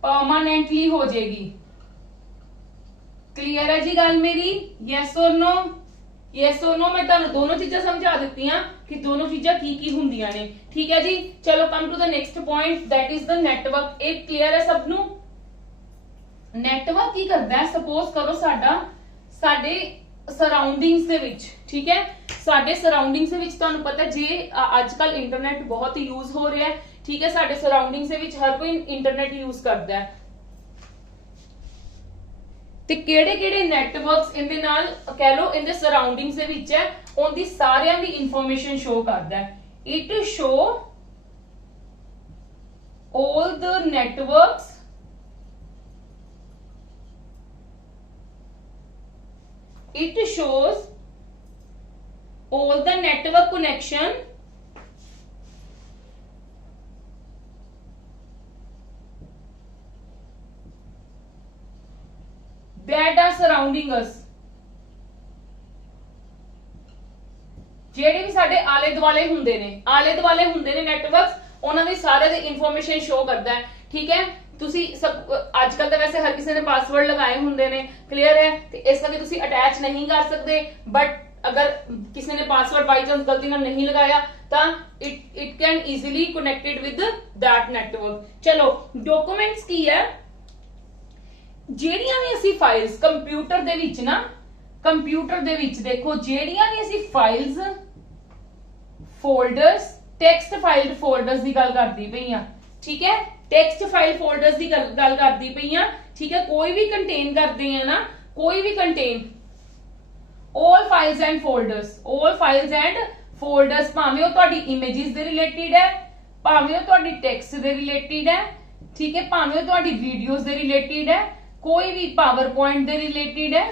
ਪਰਮਾਨੈਂਟਲੀ ਹੋ ਜਾਏਗੀ। ਕਲੀਅਰ ਹੈ ਜੀ ਗੱਲ ਮੇਰੀ? ਯੈਸ ਔਰ ਨੋ? ਯੈਸ ਔਰ ਨੋ? ਮੈਂ ਤੁਹਾਨੂੰ ਦੋਨੋਂ ਚੀਜ਼ਾਂ ਸਮਝਾ ਦਿੱਤੀਆਂ ਕਿ ਦੋਨੋਂ ਚੀਜ਼ਾਂ ਕੀ ਕੀ ਹੁੰਦੀਆਂ ਨੇ। ਠੀਕ ਹੈ ਜੀ, ਚਲੋ come to the next point, that is the network. ਇਹ ਕਲੀਅਰ ਹੈ ਸਭ ਨੂੰ? ਨੈਟਵਰਕ ਕੀ ਕਰਦਾ ਹੈ? ਸਪੋਜ਼ ਕਰੋ ਸਾਡੇ ਸਰਾਊਂਡਿੰਗਸ ਦੇ ਵਿੱਚ, ਠੀਕ ਹੈ, ਸਾਡੇ ਸਰਾਊਂਡਿੰਗਸ ਦੇ ਵਿੱਚ ਤੁਹਾਨੂੰ ਪਤਾ ਜੇ ਅੱਜ ਕੱਲ ਇੰਟਰਨੈਟ ਬਹੁਤ ਯੂਜ਼ ਹੋ ਰਿਹਾ ਹੈ, ਠੀਕ ਹੈ, ਸਾਡੇ ਸਰਾਊਂਡਿੰਗਸ ਦੇ ਵਿੱਚ ਹਰ ਕੋਈ ਇੰਟਰਨੈਟ ਯੂਜ਼ ਕਰਦਾ ਹੈ, ਤੇ ਕਿਹੜੇ ਨੈਟਵਰਕਸ ਇਹਦੇ ਨਾਲ ਕਹਿ ਲਓ ਇਹਦੇ ਸਰਾਊਂਡਿੰਗਸ ਦੇ ਵਿੱਚ ਹੈ, ਉਹਦੀ ਸਾਰਿਆਂ ਦੀ ਇਨਫੋਰਮੇਸ਼ਨ ਸ਼ੋ ਕਰਦਾ ਹੈ। It show all the networks it shows all the network connection that are surrounding us। ਜਿਹੜੇ ਵੀ ਸਾਡੇ ਆਲੇ ਦੁਆਲੇ ਹੁੰਦੇ ਨੇ ਨੈਟਵਰਕਸ, ਉਹਨਾਂ ਦੇ ਸਾਰੇ ਦੀ ਇਨਫੋਰਮੇਸ਼ਨ ਸ਼ੋ ਕਰਦਾ ਹੈ। ਠੀਕ ਹੈ, ਤੁਸੀਂ ਸਭ ਅੱਜ ਕੱਲ ਤਾਂ ਵੈਸੇ ਹਰ ਕਿਸੇ ਨੇ ਪਾਸਵਰਡ ਲਗਾਏ ਹੁੰਦੇ ਨੇ, ਕਲੀਅਰ ਹੈ, ਤੇ ਇਸ ਕਰਕੇ ਤੁਸੀਂ ਅਟੈਚ ਨਹੀਂ ਕਰ ਸਕਦੇ, ਬਟ ਅਗਰ ਕਿਸੇ ਨੇ ਪਾਸਵਰਡ ਬਾਈ ਚਾਂਸ ਗਲਤੀ ਨਾਲ ਨਹੀਂ ਲਗਾਇਆ ਤਾਂ it can easily connected with that network. ਚਲੋ ਡਾਕੂਮੈਂਟਸ ਕੀ ਹੈ? ਜਿਹੜੀਆਂ ਵੀ ਅਸੀਂ ਫਾਈਲਸ ਕੰਪਿਊਟਰ ਦੇ ਵਿੱਚ ਦੇਖੋ, ਜਿਹੜੀਆਂ ਵੀ ਅਸੀਂ ਫਾਈਲਸ ਫੋਲਡਰਸ, ਟੈਕਸਟ ਫਾਈਲ ਫੋਲਡਰਸ ਦੀ ਗੱਲ ਕਰਦੀ ਪਈ ਆ, ਠੀਕ ਹੈ, ਟੈਕਸਟ ਫਾਈਲ ਫੋਲਡਰਸ ਦੀ ਗੱਲ ਕਰਦੀ ਪਈ ਆ, ਠੀਕ ਹੈ, ਕੋਈ ਵੀ ਕੰਟੇਨ ਕਰਦੇ ਆ ਨਾ, ਕੋਈ ਵੀ contain all files and folders, ਭਾਵੇਂ ਉਹ ਤੁਹਾਡੀ ਇਮੇजेस ਦੇ ਰਿਲੇਟਡ ਹੈ, ਭਾਵੇਂ ਉਹ ਤੁਹਾਡੀ ਟੈਕਸਟ ਦੇ ਰਿਲੇਟਡ ਹੈ, ਠੀਕ ਹੈ, ਭਾਵੇਂ ਉਹ ਤੁਹਾਡੀ ਵੀਡੀਓਜ਼ ਦੇ ਰਿਲੇਟਡ ਹੈ, ਕੋਈ ਵੀ ਪਾਵਰ ਪੁਆਇੰਟ ਦੇ ਰਿਲੇਟਡ ਹੈ,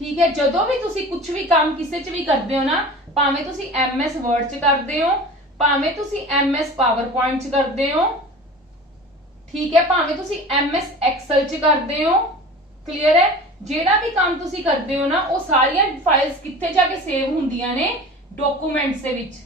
ਠੀਕ ਹੈ। ਜਦੋਂ ਵੀ ਤੁਸੀਂ ਕੁਝ ਵੀ ਕੰਮ ਕਿਸੇ ਚ ਵੀ ਕਰਦੇ ਹੋ ਨਾ, ਭਾਵੇਂ ਤੁਸੀਂ MS Word ਚ ਕਰਦੇ ਹੋ, ਭਾਵੇਂ ਤੁਸੀਂ MS ਪਾਵਰ ਪੁਆਇੰਟ ਚ ਕਰਦੇ ਹੋ, ਠੀਕ ਹੈ, ਭਾਵੇਂ ਤੁਸੀਂ MS Excel ਚ ਕਰਦੇ ਹੋ, ਕਲੀਅਰ ਹੈ, ਜਿਹੜਾ ਵੀ ਕੰਮ ਤੁਸੀਂ ਕਰਦੇ ਹੋ ਨਾ, ਉਹ ਸਾਰੀਆਂ ਫਾਈਲਸ ਕਿੱਥੇ ਜਾ ਕੇ ਸੇਵ ਹੁੰਦੀਆਂ ਨੇ? ਡਾਕੂਮੈਂਟਸ ਦੇ ਵਿੱਚ।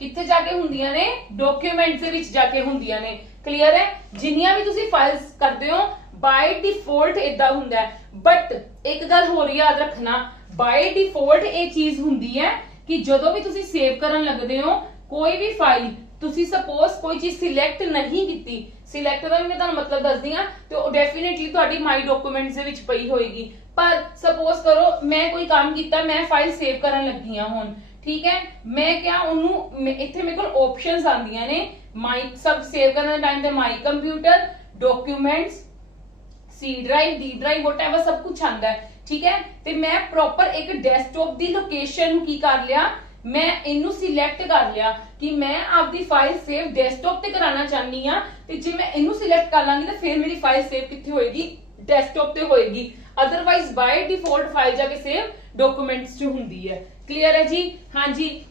ਕਿੱਥੇ ਜਾ ਕੇ ਹੁੰਦੀਆਂ ਨੇ? ਡਾਕੂਮੈਂਟਸ ਦੇ ਵਿੱਚ ਜਾ ਕੇ ਹੁੰਦੀਆਂ ਨੇ, ਕਲੀਅਰ ਹੈ। ਜਿੰਨੀਆਂ ਵੀ ਤੁਸੀਂ ਫਾਈਲਸ ਕਰਦੇ ਹੋ ਬਾਈ ਡਿਫਾਲਟ ਇਦਾਂ ਹੁੰਦਾ ਹੈ, ਬਟ ਇੱਕ ਗੱਲ ਹੋਰ ਯਾਦ ਰੱਖਣਾ, ਬਾਈ ਡਿਫਾਲਟ ਇਹ ਚੀਜ਼ ਹੁੰਦੀ ਹੈ ਕਿ ਜਦੋਂ ਵੀ ਤੁਸੀਂ ਸੇਵ ਕਰਨ ਲੱਗਦੇ ਹੋ ਕੋਈ ਵੀ ਫਾਈਲ, ਤੁਸੀਂ ਸਪੋਜ਼ ਕੋਈ ਚੀਜ਼ ਸਿਲੈਕਟ ਨਹੀਂ ਕੀਤੀ, ਸਿਲੈਕਟ ਦਾ ਮੈਂ ਤੁਹਾਨੂੰ ਮਤਲਬ ਦੱਸਦੀ ਹਾਂ, ਤੇ ਉਹ ਡੈਫੀਨਿਟਲੀ ਤੁਹਾਡੀ ਮਾਈ ਡਾਕੂਮੈਂਟਸ ਦੇ ਵਿੱਚ ਪਈ ਹੋਏਗੀ। ਪਰ ਸਪੋਜ਼ ਕਰੋ ਮੈਂ ਕੋਈ ਕੰਮ ਕੀਤਾ, ਮੈਂ ਫਾਈਲ ਸੇਵ ਕਰਨ ਲੱਗੀ ਹਾਂ ਹੁਣ, ਠੀਕ ਹੈ, ਮੈਂ ਕਿਹਾ ਉਹਨੂੰ ਇੱਥੇ ਮੇਰੇ ਕੋਲ ਆਪਸ਼ਨਸ ਆਉਂਦੀਆਂ ਨੇ, ਮਾਈ ਸਭ ਸੇਵ ਕਰਨ ਦੇ ਟਾਈਮ ਤੇ my computer, documents, C drive, D drive, whatever ਸਭ ਕੁਝ ਆਉਂਦਾ ਹੈ, ਠੀਕ ਹੈ, ਤੇ ਮੈਂ ਪ੍ਰੋਪਰ ਇੱਕ ਡੈਸਕਟਾਪ ਦੀ ਲੋਕੇਸ਼ਨ ਨੂੰ ਕੀ ਕਰ ਲਿਆ, ਮੈਂ ਇਹਨੂੰ ਸਿਲੈਕਟ ਕਰ ਲਿਆ ਕਿ ਮੈਂ ਆਪਦੀ ਫਾਈਲ ਸੇਵ ਡੈਸਕਟਾਪ ਤੇ ਕਰਾਉਣਾ ਚਾਹਨੀ ਆ, ਤੇ ਜੇ ਮੈਂ ਇਹਨੂੰ ਸਿਲੈਕਟ ਕਰ ਲਾਂਗੀ ਤਾਂ ਫਿਰ ਮੇਰੀ ਫਾਈਲ ਸੇਵ ਕਿੱਥੇ ਹੋਏਗੀ? ਡੈਸਕਟਾਪ ਤੇ ਹੋਏਗੀ। ਅਦਰਵਾਈਜ਼ ਬਾਈ ਡਿਫਾਲਟ ਫਾਈਲ ਜਾ ਕੇ ਸੇਵ ਡਾਕੂਮੈਂਟਸ 'ਚ ਹੁੰਦੀ ਹੈ। ਕਲੀਅਰ ਹੈ ਜੀ? ਹਾਂਜੀ,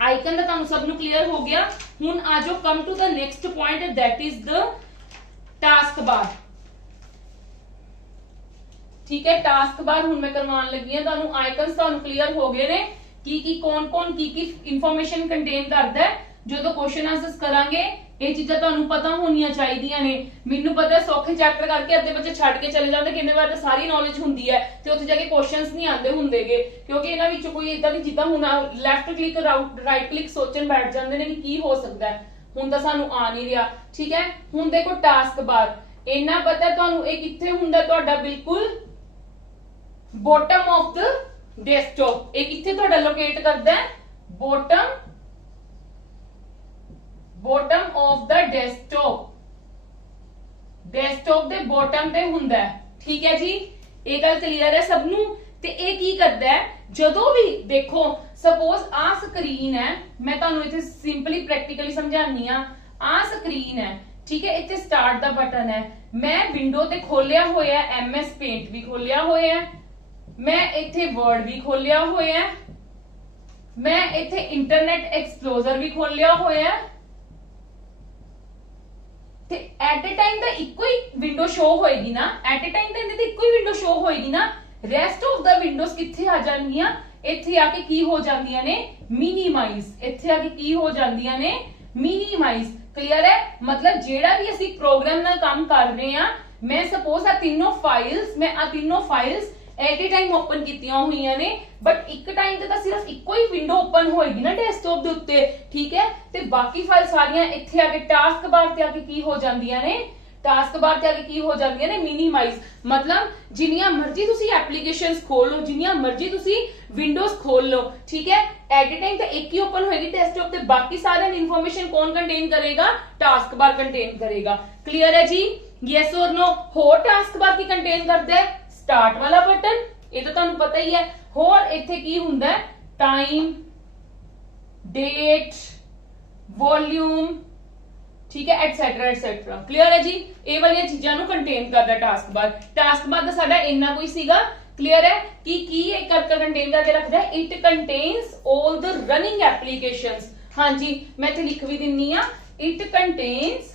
ਆਈਕਨ ਦਾ ਤੁਹਾਨੂੰ ਸਭ ਨੂੰ ਕਲੀਅਰ ਹੋ ਗਿਆ। ਹੁਣ ਆ ਜਾਓ come to the next point, that is the task bar. ਠੀਕ ਹੈ, ਟਾਸਕ ਬਾਰ ਹੁਣ ਮੈਂ ਕਰਵਾਉਣ ਲੱਗੀ ਹਾਂ ਤੁਹਾਨੂੰ। ਆਈਕਨਸ ਤੁਹਾਨੂੰ ਕਲੀਅਰ ਹੋ ਗਏ ਨੇ ਕੀ ਕੌਣ ਕੀ ਇਨਫੋਰਮੇਸ਼ਨ ਕੰਟੇਨ ਕਰਦਾ ਹੈ। ਜਦੋਂ ਕੁਐਸਚਨ ਆਂਸਰਸ ਕਰਾਂਗੇ ਇਹ ਚੀਜ਼ਾਂ ਤੁਹਾਨੂੰ ਪਤਾ ਹੋਣੀਆਂ ਚਾਹੀਦੀਆਂ ਨੇ। ਮੈਨੂੰ ਪਤਾ ਸੌਖੇ ਚੈਪਟਰ ਕਰਕੇ ਅੱਧੇ ਬੱਚੇ ਛੱਡ ਕੇ ਚਲੇ ਜਾਂਦੇ, ਕਿੰਨੇ ਵਾਰ ਤਾਂ ਸਾਰੀ ਨੌਲੇਜ ਹੁੰਦੀ ਹੈ ਤੇ ਉੱਥੇ ਜਾ ਕੇ ਕੁਐਸਚਨਸ ਨਹੀਂ ਆਉਂਦੇ ਹੁੰਦੇਗੇ, ਕਿਉਂਕਿ ਇਹਨਾਂ ਵਿੱਚ ਕੋਈ ਇਦਾਂ ਦੀ ਜਿੱਦਾਂ ਹੁਣ ਲੈਫਟ ਕਲਿੱਕ ਰਾਈਟ ਕਲਿੱਕ ਸੋਚਣ ਬੈਠ ਜਾਂਦੇ ਨੇ ਕਿ ਕੀ ਹੋ ਸਕਦਾ ਹੈ। ਹੁਣ ਤਾਂ ਸਾਨੂੰ ਆ ਨਹੀਂ ਰਿਹਾ, ਠੀਕ ਹੈ। ਹੁਣ ਦੇਖੋ ਟਾਸਕ ਬਾਰ, ਇੰਨਾ ਪਤਾ ਤੁਹਾਨੂੰ ਇਹ ਕਿੱਥੇ ਹੁੰਦਾ, ਤੁਹਾਡਾ ਬਿਲਕੁਲ ਬੋਟਮ ਆਫ ਦ ਡੈਸਕਟਾਪ। ਇਹ ਕਿੱਥੇ ਤੁਹਾਡਾ ਲੋਕੇਟ ਕਰਦਾ ਹੈ, ਬੋਟਮ ਆਫ ਦਾ ਡੈਸਕਟਾਪ ਦੇ ਬੋਟਮ ਤੇ ਹੁੰਦਾ ਹੈ, ਠੀਕ ਹੈ ਜੀ। ਇਹ ਗੱਲ ਕਲੀਅਰ ਹੈ ਸਭ ਨੂੰ। ਤੇ ਇਹ ਕੀ ਕਰਦਾ ਹੈ, ਜਦੋਂ ਵੀ ਦੇਖੋ ਸਪੋਜ਼ ਆ ਸਕਰੀਨ ਹੈ, ਮੈਂ ਤੁਹਾਨੂੰ ਇੱਥੇ ਸਿੰਪਲੀ ਪ੍ਰੈਕਟੀਕਲੀ ਸਮਝਾਉਣੀ ਆ ਸਕਰੀਨ ਹੈ, ਠੀਕ ਹੈ। ਇੱਥੇ ਸਟਾਰਟ ਦਾ ਬਟਨ ਹੈ, ਮੈਂ ਵਿੰਡੋ ਤੇ ਖੋਲਿਆ ਹੋਇਆ MS ਪੇਂਟ ਵੀ ਖੋਲਿਆ ਹੋਇਆ, ਮੈਂ ਇੱਥੇ ਵਰਡ ਵੀ ਖੋਲਿਆ ਹੋਇਆ, ਮੈਂ ਇੱਥੇ ਇੰਟਰਨੈਟ ਐਕਸਪਲੋਰਰ ਵੀ ਖੋਲਿਆ ਹੋਇਆ, ਤੇ ਐਟ ਅ ਟਾਈਮ ਤਾਂ ਇੱਕੋ ਹੀ ਵਿੰਡੋ ਸ਼ੋ ਹੋਏਗੀ ਨਾ, ਐਟ ਅ ਟਾਈਮ ਤਾਂ ਇਹਦੇ ਤੇ ਇੱਕੋ ਹੀ ਵਿੰਡੋ ਸ਼ੋ ਹੋਏਗੀ ਨਾ। ਰੈਸਟ ਆਫ ਦਾ ਵਿੰਡੋਜ਼ ਕਿੱਥੇ ਆ ਜਾਣਗੀਆਂ, ਇੱਥੇ ਆ ਕੇ ਕੀ ਹੋ ਜਾਂਦੀਆਂ ਨੇ, ਮਿਨੀਮਾਈਜ਼। ਇੱਥੇ ਆ ਕੇ ਕੀ ਹੋ ਜਾਂਦੀਆਂ ਨੇ, ਮਿਨੀਮਾਈਜ਼। ਕਲੀਅਰ ਹੈ, ਮਤਲਬ ਜਿਹੜਾ ਵੀ ਅਸੀਂ ਪ੍ਰੋਗਰਾਮ ਨਾਲ ਕੰਮ ਕਰ ਰਹੇ ਹਾਂ, ਮੈਂ ਸਪੋਜ਼ ਆ ਤਿੰਨੋਂ files at a time open ਕੀਤੀਆਂ ਹੋਈਆਂ ਨੇ, ਬਟ ਇੱਕ ਟਾਈਮ ਤੇ ਤਾਂ ਸਿਰਫ ਇੱਕੋ ਹੀ ਵਿੰਡੋ ਓਪਨ ਹੋਏਗੀ ਨਾ ਡੈਸਕਟਾਪ ਦੇ ਉੱਤੇ, ਠੀਕ ਹੈ। ਤੇ ਬਾਕੀ ਫਾਈਲ ਸਾਰੀਆਂ ਇੱਥੇ ਆ ਕੇ ਟਾਸਕ ਬਾਰ ਤੇ ਆ ਕੇ ਕੀ ਹੋ ਜਾਂਦੀਆਂ ਨੇ, ਮਿਨੀਮਾਈਜ਼। ਮਤਲਬ ਜਿੰਨੀਆਂ ਮਰਜ਼ੀ ਤੁਸੀਂ ਐਪਲੀਕੇਸ਼ਨਸ ਖੋਲ ਲਓ, ਜਿੰਨੀਆਂ ਮਰਜ਼ੀ ਤੁਸੀਂ ਵਿੰਡੋਜ਼ ਖੋਲ ਲਓ, ਠੀਕ ਹੈ, ਐਟ ਅ ਟਾਈਮ ਤਾਂ ਇੱਕ ਹੀ ਓਪਨ ਹੋਏਗੀ ਡੈਸਕਟਾਪ ਤੇ, ਬਾਕੀ ਸਾਰਿਆਂ ਦੀ ਇਨਫੋਰਮੇਸ਼ਨ ਕੌਣ ਕੰਟੇਨ ਕਰੇਗਾ, ਟਾਸਕ ਬਾਰ ਕੰਟੇਨ ਕਰੇਗਾ। ਕਲੀਅਰ ਹੈ ਜੀ, ਯੈਸ ਔਰ नो। ਹੋਰ ਟਾਸਕ ਬਾਰ ਕੀ ਕੰਟੇਨ ਕਰਦਾ ਹੈ, ਸਟਾਰਟ ਵਾਲਾ ਬਟਨ, ਇਹ ਤਾਂ ਤੁਹਾਨੂੰ ਪਤਾ ਹੀ ਹੈ। ਹੋਰ ਇੱਥੇ ਕੀ ਹੁੰਦਾ ਹੈ, ਟਾਈਮ, ਡੇਟ, ਵੋਲਿਊਮ, ਠੀਕ ਹੈ, ਐਟਸੈਟਰਾ ਐਟਸੈਟਰਾ। ਕਲੀਅਰ ਹੈ ਜੀ, ਇਹ ਵਾਲੀਆਂ ਚੀਜ਼ਾਂ ਨੂੰ ਕੰਟੇਨ ਕਰਦਾ ਟਾਸਕ ਬਾਰ। ਟਾਸਕ ਬਾਰ ਦਾ ਸਾਡਾ ਇੰਨਾ ਕੋਈ ਸੀਗਾ। ਕਲੀਅਰ ਹੈ ਕਿ ਕੀ ਇਹ ਕਰਕੇ ਕੰਟੇਨ ਕਰਕੇ ਰੱਖਦਾ ਹੈ, it contains all the running applications. ਹਾਂਜੀ, ਮੈਂ ਇੱਥੇ ਲਿਖ ਵੀ ਦਿੰਨੀ ਆ, it contains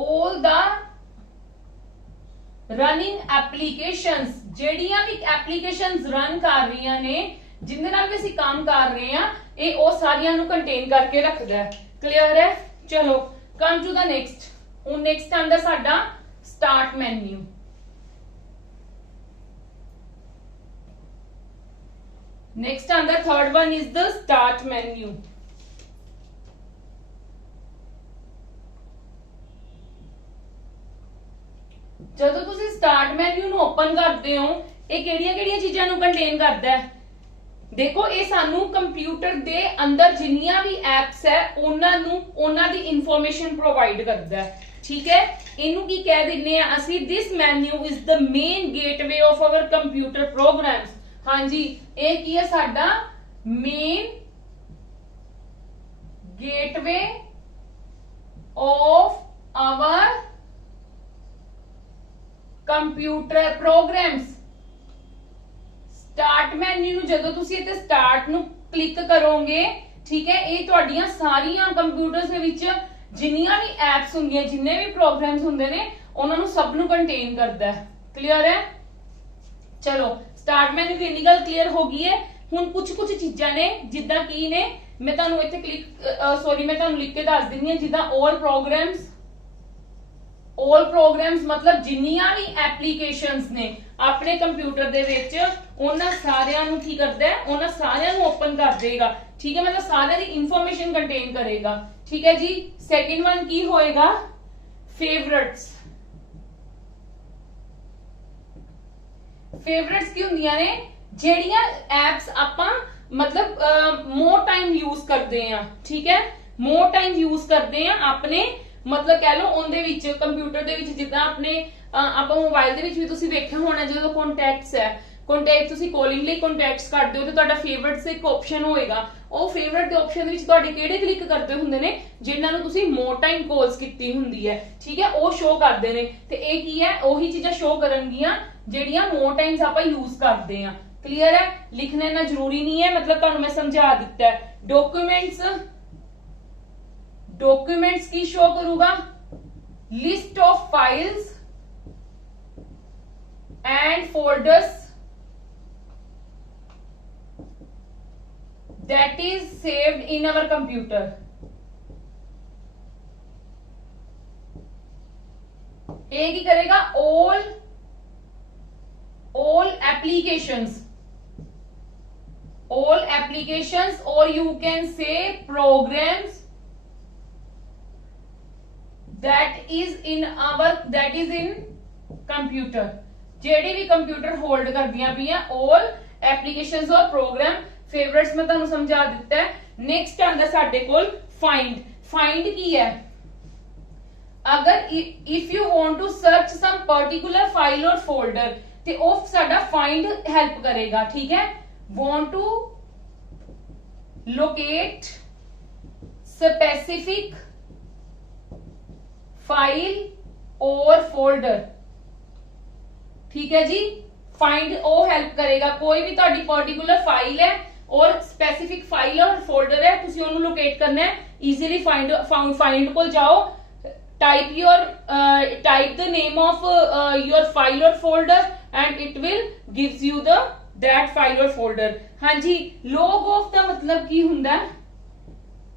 all the running applications, ਜਿਹੜੀਆਂ ਵੀ ਐਪਲੀਕੇਸ਼ਨਸ ਰਨ ਕਰ ਰਹੀਆਂ ਨੇ, ਜਿੰਦੇ ਨਾਲ ਵੀ ਅਸੀਂ ਕੰਮ ਕਰ ਰਹੇ ਹਾਂ, ਇਹ ਉਹ ਸਾਰੀਆਂ ਨੂੰ ਕੰਟੇਨ ਕਰਕੇ ਰੱਖਦਾ ਹੈ। ਕਲੀਅਰ ਹੈ, ਚਲੋ ਕਮ ਟੂ ਦਾ ਨੈਕਸਟ। ਹੁਣ ਨੈਕਸਟ ਆਂਦਾ ਸਾਡਾ ਸਟਾਰਟ ਮੈਨੂ। ਨੈਕਸਟ ਆਂਦਾ third one is the start ਮੈਨੂ। ਜਦੋਂ ਤੁਸੀਂ ਸਟਾਰਟ ਮੈਨੂ ਨੂੰ ਓਪਨ ਕਰਦੇ ਹੋ, ਇਹ ਕਿਹੜੀਆਂ ਚੀਜ਼ਾਂ ਨੂੰ ਕੰਟੇਨ ਕਰਦਾ ਹੈ, ਦੇਖੋ ਇਹ ਸਾਨੂੰ ਕੰਪਿਊਟਰ ਦੇ ਅੰਦਰ ਜਿੰਨੀਆਂ ਵੀ ਐਪਸ ਹੈ ਉਹਨਾਂ ਦੀ ਇਨਫੋਰਮੇਸ਼ਨ ਪ੍ਰੋਵਾਈਡ ਕਰਦਾ ਹੈ, ਠੀਕ ਹੈ। ਇਹਨੂੰ ਕੀ ਕਹਿ ਦਿੰਨੇ ਆ ਅਸੀਂ, this menu is the main gateway of our computer programs. ਹਾਂਜੀ, ਇਹ ਕੀ ਹੈ, ਸਾਡਾ main gateway of our computer programs. Start menu ਨੂੰ ਜਦੋਂ ਤੁਸੀਂ ਇੱਥੇ ਸਟਾਰਟ ਨੂੰ ਕਲਿੱਕ ਕਰੋਗੇ, ਠੀਕ ਹੈ, ਇਹ ਤੁਹਾਡੀਆਂ ਸਾਰੀਆਂ ਕੰਪਿਊਟਰਸ ਦੇ ਵਿੱਚ ਜਿੰਨੀਆਂ ਵੀ ਐਪਸ ਹੁੰਦੀਆਂ, ਜਿੰਨੇ ਵੀ ਪ੍ਰੋਗਰਾਮਸ ਹੁੰਦੇ ਨੇ, ਉਹਨਾਂ ਨੂੰ ਸਭ ਨੂੰ ਕੰਟੇਨ ਕਰਦਾ ਹੈ। ਕਲੀਅਰ ਹੈ, ਚਲੋ ਸਟਾਰਟ ਮੈਨੂ ਦੀ ਇੰਨੀ ਗੱਲ ਕਲੀਅਰ ਹੋ ਗਈ ਹੈ। ਹੁਣ ਕੁਝ ਚੀਜ਼ਾਂ ਨੇ, ਜਿੱਦਾਂ ਕੀ ਨੇ, ਮੈਂ ਤੁਹਾਨੂੰ ਇੱਥੇ ਮੈਂ ਤੁਹਾਨੂੰ ਲਿਖ ਕੇ ਦੱਸ ਦਿੰਦੀ ਹਾਂ, ਜਿੱਦਾਂ all programs ਮਤਲਬ ਜਿੰਨੀਆਂ ਵੀ ਐਪਲੀਕੇਸ਼ਨਸ ਨੇ ਆਪਣੇ ਕੰਪਿਊਟਰ ਦੇ ਵਿੱਚ, ਉਹਨਾਂ ਸਾਰਿਆਂ ਨੂੰ ਕੀ ਕਰਦਾ ਹੈ, ਉਹਨਾਂ ਸਾਰਿਆਂ ਨੂੰ ਓਪਨ ਕਰ ਦੇਗਾ, ਠੀਕ ਹੈ, ਮਤਲਬ ਸਾਰਿਆਂ ਦੀ ਇਨਫੋਰਮੇਸ਼ਨ ਕੰਟੇਨ ਕਰੇਗਾ, ਠੀਕ ਹੈ ਜੀ। ਸੈਕਿੰਡ ਵਨ ਕੀ ਹੋਏਗਾ, ਫੇਵਰਿਟਸ। ਫੇਵਰਿਟਸ ਕੀ ਹੁੰਦੀਆਂ ਨੇ, ਜਿਹੜੀਆਂ ਐਪਸ ਆਪਾਂ ਮਤਲਬ ਮੋਰ ਟਾਈਮ ਯੂਜ਼ ਕਰਦੇ ਆ, ਠੀਕ ਹੈ, ਮੋਰ ਟਾਈਮ ਯੂਜ਼ ਕਰਦੇ ਆ ਆਪਣੇ, ਮਤਲਬ ਕਹਿ ਲਓ ਉਹਦੇ ਵਿੱਚ ਕੰਪਿਊਟਰ ਦੇ ਵਿੱਚ, ਜਿੱਦਾਂ ਆਪਣੇ ਆਪਾਂ ਮੋਬਾਈਲ ਦੇ ਵਿੱਚ ਵੀ ਤੁਸੀਂ ਵੇਖਿਆ ਹੋਣਾ, ਜਦੋਂ ਕੰਟੈਕਟਸ ਹੈ, ਕੰਟੈਕਟ ਤੁਸੀਂ ਕਾਲਿੰਗ ਲਈ ਕੰਟੈਕਟਸ ਕਰਦੇ ਹੋ ਤੇ ਤੁਹਾਡਾ ਫੇਵਰਿਟਸ ਇੱਕ ਆਪਸ਼ਨ ਹੋਏਗਾ, ਉਹ ਫੇਵਰਿਟ ਦੇ ਆਪਸ਼ਨ ਦੇ ਵਿੱਚ ਤੁਹਾਡੇ ਕਿਹੜੇ ਕਲਿੱਕ ਕਰਦੇ ਹੁੰਦੇ ਨੇ, ਜਿਨ੍ਹਾਂ ਨੂੰ ਤੁਸੀਂ ਮੋਰ ਟਾਈਮ ਕਾਲਸ ਕੀਤੀ ਹੁੰਦੀ ਹੈ, ਠੀਕ ਹੈ, ਉਹ ਸ਼ੋ ਕਰਦੇ ਨੇ। ਤੇ ਇਹ ਕੀ ਹੈ, ਉਹੀ ਚੀਜ਼ਾਂ ਸ਼ੋ ਕਰਨਗੀਆਂ ਜਿਹੜੀਆਂ ਮੋਰ ਟਾਈਮਸ ਆਪਾਂ ਯੂਜ਼ ਕਰਦੇ ਆ। ਕਲੀਅਰ ਹੈ, ਲਿਖਣਾ ਇੰਨਾ ਜ਼ਰੂਰੀ ਨਹੀਂ ਹੈ, ਮਤਲਬ ਤੁਹਾਨੂੰ ਮੈਂ ਸਮਝਾ ਦਿੱਤਾ ਹੈ। डॉक्यूमेंट्स की शो करूंगा, list of files and folders, that is saved in our computer. ये की करेगा all applications, or you can say programs that is in computer. JD भी कंप्यूटर होल्ड कर दिया भी है all applications और program. फेवरेट्स में तुहानू समझा दिता है. नेक्स्ट आंदा साडे कोल फाइंड की है. अगर if you want to search some particular file और फोल्डर ते ਉਹ ਸਾਡਾ फाइंड हेल्प करेगा. ठीक है. Want to locate specific file और फोल्डर. ठीक है जी. फाइंड ਉਹ हेल्प करेगा. कोई भी ਤੁਹਾਡੀ पर्टिकुलर फाइल है और स्पेसिफिक फाइल और फोल्डर है, तुसी ਉਹਨੂੰ लोकेट करना है. इजीली फाइंड को जाओ, type the name of your file or folder and it will gives you that file or folder. हाँ जी. log off ਦਾ मतलब ਕੀ ਹੁੰਦਾ ਹੈ?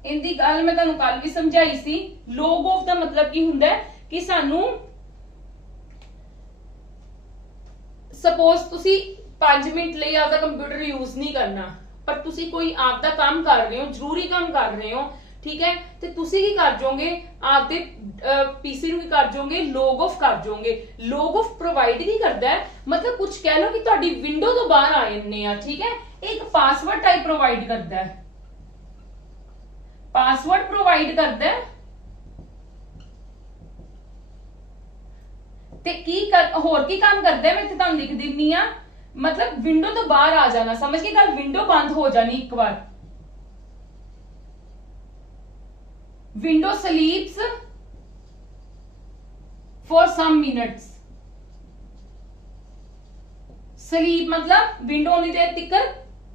ਇੰਦੀ ਗੱਲ ਮੈਂ ਤੁਹਾਨੂੰ ਕੱਲ ਵੀ ਸਮਝਾਈ ਸੀ. log off ਦਾ मतलब ਕੀ ਹੁੰਦਾ ਹੈ ਕਿ ਸਾਨੂੰ ਸਪੋਜ਼ ਤੁਸੀਂ 5 ਮਿੰਟ ਲਈ ਆਪਦਾ ਕੰਪਿਊਟਰ ਯੂਜ਼ ਨਹੀਂ ਕਰਨਾ, ਪਰ ਤੁਸੀਂ ਕੋਈ ਆਪਦਾ ਕੰਮ ਕਰ ਰਹੇ ਹੋ, ਜ਼ਰੂਰੀ ਕੰਮ ਕਰ ਰਹੇ ਹੋ. ठीक है. ਤੇ ਤੁਸੀਂ ਕੀ ਕਰ ਜਾਓਗੇ, ਆਪਦੇ ਪੀਸੀ ਨੂੰ ਕੀ ਕਰ ਜਾਓਗੇ, ਲੌਗ ਆਫ ਕਰ ਜਾਓਗੇ. ਲੌਗ ਆਫ ਪ੍ਰੋਵਾਈਡ ਕੀ ਕਰਦਾ ਹੈ, मतलब कुछ कह लो कि ਤੁਹਾਡੀ ਵਿੰਡੋ ਤੋਂ ਬਾਹਰ ਆ ਜੰਨੇ ਆ. ठीक है. एक पासवर्ड टाइप प्रोवाइड करता है, पासवर्ड प्रोवाइड करता है. ਤੇ ਕੀ ਹੋਰ ਕੀ ਕੰਮ ਕਰਦਾ ਹੈ, ਮੈਂ ਇੱਥੇ ਤੁਹਾਨੂੰ ਲਿਖ ਦਿੰਨੀ ਆ. मतलब ਵਿੰਡੋ ਤੋਂ ਬਾਹਰ ਆ ਜਾਣਾ. ਸਮਝ ਕੇ ਗੱਲ, ਵਿੰਡੋ ਬੰਦ ਹੋ ਜਾਣੀ ਇੱਕ ਵਾਰ. Window sleeps for some minutes. Sleep मतलब विंडो उन्नी देर तक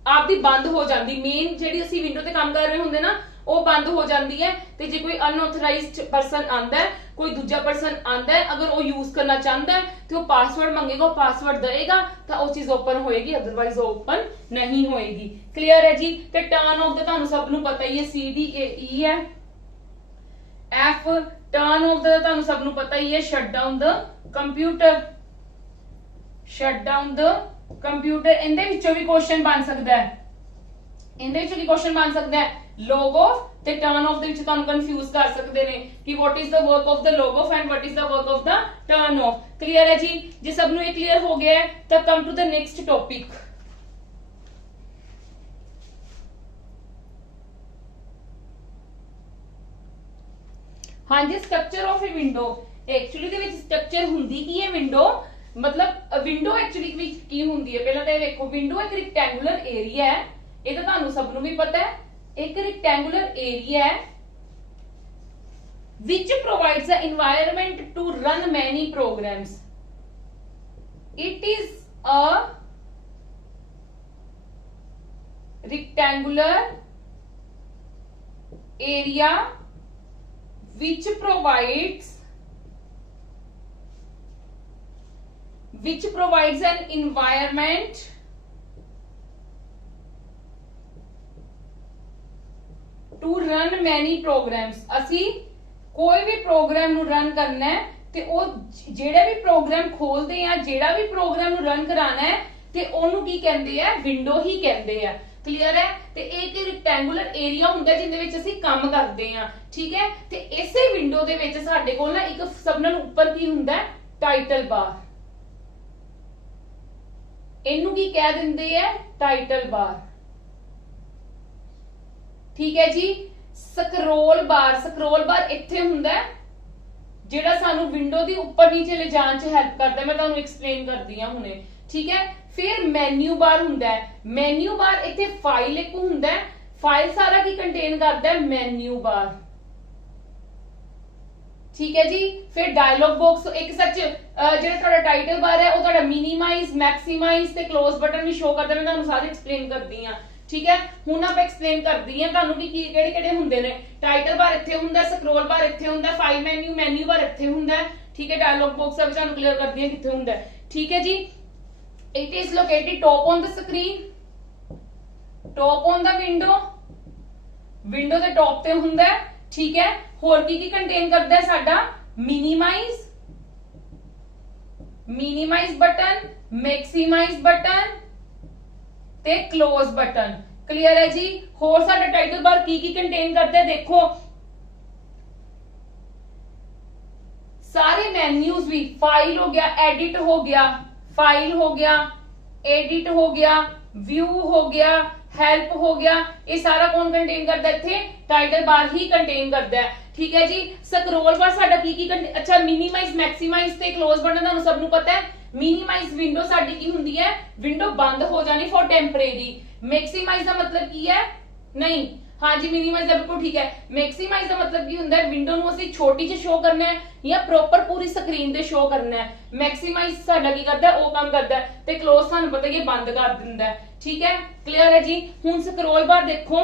आपदी बंद हो जाती. मेन जेडी असी विंडो ते काम कर रहे होंदे ना, वो बंद हो जाती है. ते जे कोई अनऑथराइज्ड पर्सन आंदा है, कोई दूजा पर्सन आंदा है, अगर वो यूज करना चाहता है तो वो पासवर्ड मंगेगा, वो पासवर्ड देगा तो वो चीज ओपन होएगी, अदरवाइज ओपन नहीं होएगी. क्लियर है जी. ते टर्न ऑफ द तुहानू सब नू पता ही है, CDAE है. F टर्न ऑफ द तुहानू सब नू पता ही है, shut down the computer. Shut down the computer. इनदे विचों भी क्वेश्चन बन सकता है, इनदे विचों भी क्वेश्चन बन सकता है. लॉग ऑफ ते टर्न ऑफ दे विच तुहानू कंफ्यूज कर सकते ने कि what is the work of the log of and what is the work of the turn off. Clear है जी. जे सब नू ये क्लियर हो गया है, तब come to the next topic. हाँ जी. Structure of a window. Actually दे विच स्ट्रक्चर हुंदी की है विंडो, मतलब विंडो एक्चुअली विच की हुंदी है. पहला तो देखो, विंडो एक रेक्टेंगुलर एरिया है, ये तो तुहानू सब नू भी पता है. एक रेक्टेंगुलर एरिया है which provides an environment to run many programs. It is a rectangular area which provides an environment to run many programs. असी कोई भी प्रोग्राम नु रन करना है ते ओ जेड़ा भी प्रोग्राम खोलते हैं, जेड़ा भी प्रोग्राम नु रन कराना है ते ओनू की कहंदे हैं, विंडो ही कहंदे हैं. क्लियर है. ते एक रेक्टेंगुलर एरिया हुंदा जिंदे विच असी काम करते हैं. ठीक है. ते इसे विंडो दे विच साडे कोल ना एक सब नाल ऊपर की हुंदा है, टाइटल बार. इनू की कह दिंदे हैं, टाइटल बार. ठीक है जी. स्क्रॉल बार इत्थे हुंदा है जेड़ा सानू विंडो दी ऊपर नीचे ले जान च हेल्प करदा है. मैं तुहानू एक्सप्लेन करदी हां हुणे. ठीक है. फिर मेन्यू बार हुंदा है. मेन्यू बार इत्थे फाइल एक हुंदा है, फाइल सारा की कंटेन करदा है, मेन्यू बार. ठीक है जी. फिर डायलॉग बॉक्स एक सच जेड़ा तुहाडा टाइटल बार है, वो तुहाडा मिनिमाइज, मैक्सिमाइज ते क्लोज बटन भी शो करदा है. मैं तुहानू सारे एक्सप्लेन करदी हां. ठीक है. हुण आप एक्सप्लेन करदी हां तुहानू कि किहड़े-किहड़े हुंदे ने. टाइटल बार इत्थे हुंदा है, स्क्रॉल बार इत्थे हुंदा है, फाइल मेन्यू बार इत्थे हुंदा है. ठीक है. डायलॉग बॉक्स अब तुहानू क्लियर करदी हां कित्थे हुंदा है. ठीक है जी. It is located top on the screen. Top on the window, window के टॉप पे हुंदा है, ठीक है। होर की कंटेन करता है साडा minimise, minimise button, maximise button ते क्लोज बटन। क्लियर है जी। होर साडा टाइटल बार की कंटेन करता है, देखो सारे मेन्यूज भी, फाइल हो गया, एडिट हो गया, फाइल हो गया, एडिट हो गया, व्यू हो गया, हेल्प हो गया, ये सारा कौन कंटेन करता है? इत्थे टाइटल बार ही कंटेन करता है, ठीक है जी। स्क्रॉल बार साडा की अच्छा मिनिमाइज, मैक्सिमाइज ते क्लोज बटन तुहानू सब नू पता है। मिनिमाइज विंडो साडी की हुंदी है, विंडो बंद हो जानी फॉर टेंपरेरी। मैक्सिमाइज का मतलब की है? नहीं, हाँ जी मिनिमाइज बिल्कुल ठीक है। मैक्सिमाइज का मतलब की हुंदा है विंडो नू असीं छोटी च शो करना है या प्रॉपर पूरी स्क्रीन ते शो करना है। मैक्सिमाइज साडा की करदा है, वो काम करदा है, ते क्लोज तुहानू पता है बंद कर दिंदा है, ठीक है। क्लियर है जी। हुण स्क्रॉल बार देखो,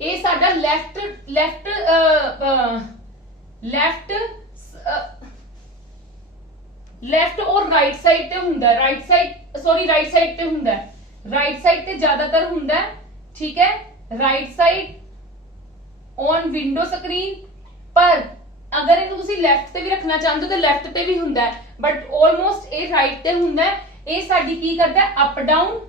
ये साडा लेफ्ट लेफ्ट लेफ्ट लेफ्ट और राइट साइड ते हुंदा है, right side sorry right side ते हुंदा है, राइट साइड ते ज्यादातर हुंदा है, ठीक है। Right side on window screen, पर अगर इन्हू तुसी लेफ्ट ते भी रखना चाहते हो तो लेफ्ट ते भी हुंदा है, बट ऑलमोस्ट ये राइट ते हुंदा है। ये साडी की करता है अप डाउन,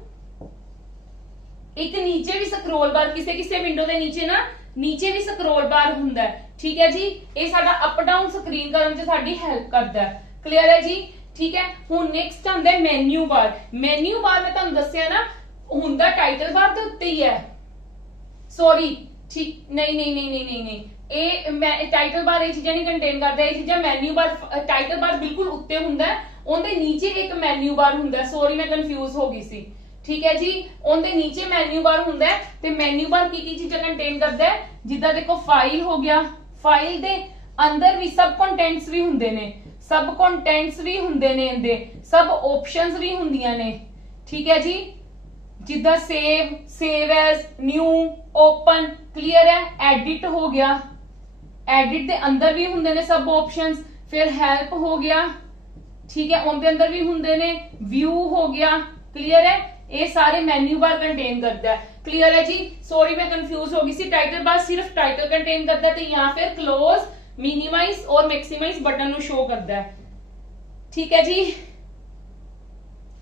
एक नीचे भी स्क्रॉल बार, किसे किसे विंडो के नीचे ना नीचे भी स्क्रॉल बार हुंदा है, ठीक है जी। ये साडा अप डाउन स्क्रीन करन च साडी हेल्प करता है। क्लियर है जी, ठीक है। हुण नेक्स्ट आंदा है मेन्यू बार। मेन्यू बार मैं तुहानू दस्सिया ना हुंदा टाइटल बार दे उत्ते ही है, सॉरी ठीक नहीं नहीं नहीं नहीं नहीं नहीं ए मैं टाइटल बार ये चीजें नहीं कंटेन करता, ये चीजें मेन्यू बार, टाइटल बार बिल्कुल उत्ते हुंदा है, उनके नीचे एक मेन्यू बार हुंदा है, सॉरी मैं कंफ्यूज हो गई सी, ठीक है जी। उनके नीचे मेन्यू बार हुंदा है, ते मेन्यू बार की चीजें कंटेन करता है, जिद्दां देखो फाइल हो गया, फाइल दे अंदर भी सब कंटेंट्स भी हुंदे ने, सब कंटेंट्स भी हुंदे ने, इहदे सब ऑप्शंस भी हुंदियां ने, ठीक है जी। जिद्दां save, save as, new, open, clear है। एडिट हो गया, एडिट दे अंदर भी हुंदे ने सब ऑप्शंस, फिर हेल्प हो गया, ठीक है, उनके अंदर भी हुंदे ने, व्यू हो गया, क्लियर है। ये सारे मेन्यू बार कंटेन करता है, क्लियर है जी। सॉरी मैं कंफ्यूज हो गई सी, टाइटल बार सिर्फ टाइटल कंटेन करता है, तो यहाँ फिर क्लोज, मिनिमाइज और मैक्सिमाइज बटन नु शो करता है, ठीक है जी।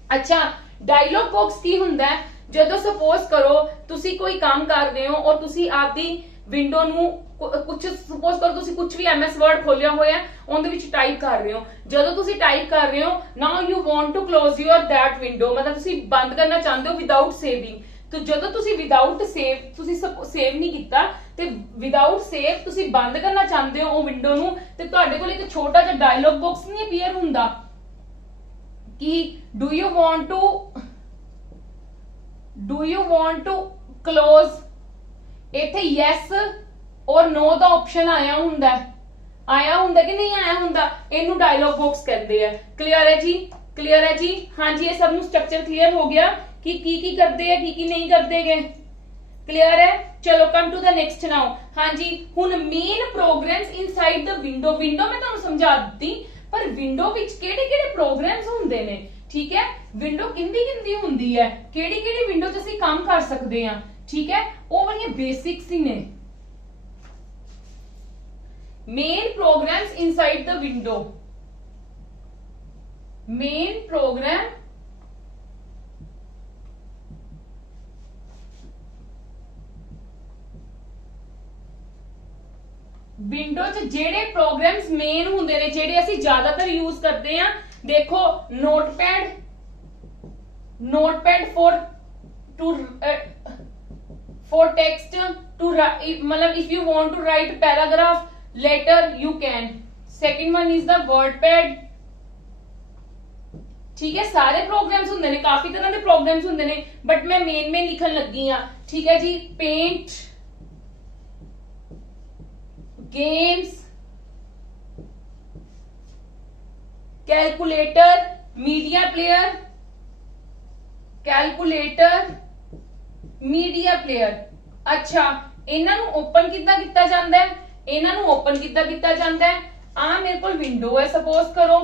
अच्छा डायलॉग बॉक्स की हुंदा है, जदों सपोज करो तुसी कोई काम कर रहे हो और तुसी आपदी विंडो नु कुछ सपोज करो तुसी कुछ भी एमएस वर्ड खोलिया होया उनदे विच टाइप कर रहे हो, जदों तुसी टाइप कर रहे हो now you want to close your that window, मतलब तुसी बंद करना चाहते हो विदाउट सेविंग, तो जदों तुसी विदाउट सेव तुसी सेव नहीं कीता ते विदाउट सेव तुसी बंद करना चाहते हो वो विंडो नु, ते तुहाडे कोल एक छोटा जिहा डायलॉग बॉक्स नहीं अपीयर हुंदा कि do you want to close, इथे यस और नो दा ऑप्शन आया हुंदा कि नहीं आया हुंदा, इनू डायलॉग बॉक्स कहते हैं। क्लियर है जी, क्लियर है जी। हाँ जी, ये सब नू स्ट्रक्चर क्लियर हो गया कि की करते हैं की नहीं करते गए, क्लियर है। चलो come to the next now. हाँ जी, हुन main programs inside the window, window मैं तुहानू समझा दी, पर विंडो विच केड़े-केड़े प्रोग्राम्स हुंदे ने, ठीक है। विंडो किंदी हुंदी है, केड़ी-केड़ी विंडो च असीं काम कर सकते हैं, ठीक है, वो वाली बेसिक्स ही ने। Main programs inside the window, main program window च जेड़े प्रोग्राम्स मेन हुंदे ने, जेड़े असीं ज्यादातर यूज करते हैं, देखो नोटपैड फॉर टेक्स्ट टू मतलब if you want to write paragraph letter you can, second one is the WordPad, ठीक है। सारे प्रोग्राम्स हुंदे ने, काफी तरह के प्रोग्राम्स हुंदे ने, बट मैं मेन लिखन लगी हां, ठीक है जी। Paint, games, calculator, media player, calculator, media player. अच्छा इन्हां नूं ओपन किद्दां कीता जांदा है, इन्हां नूं ओपन किद्दां कीता जांदा है, आ मेरे कोल विंडो है, सपोज करो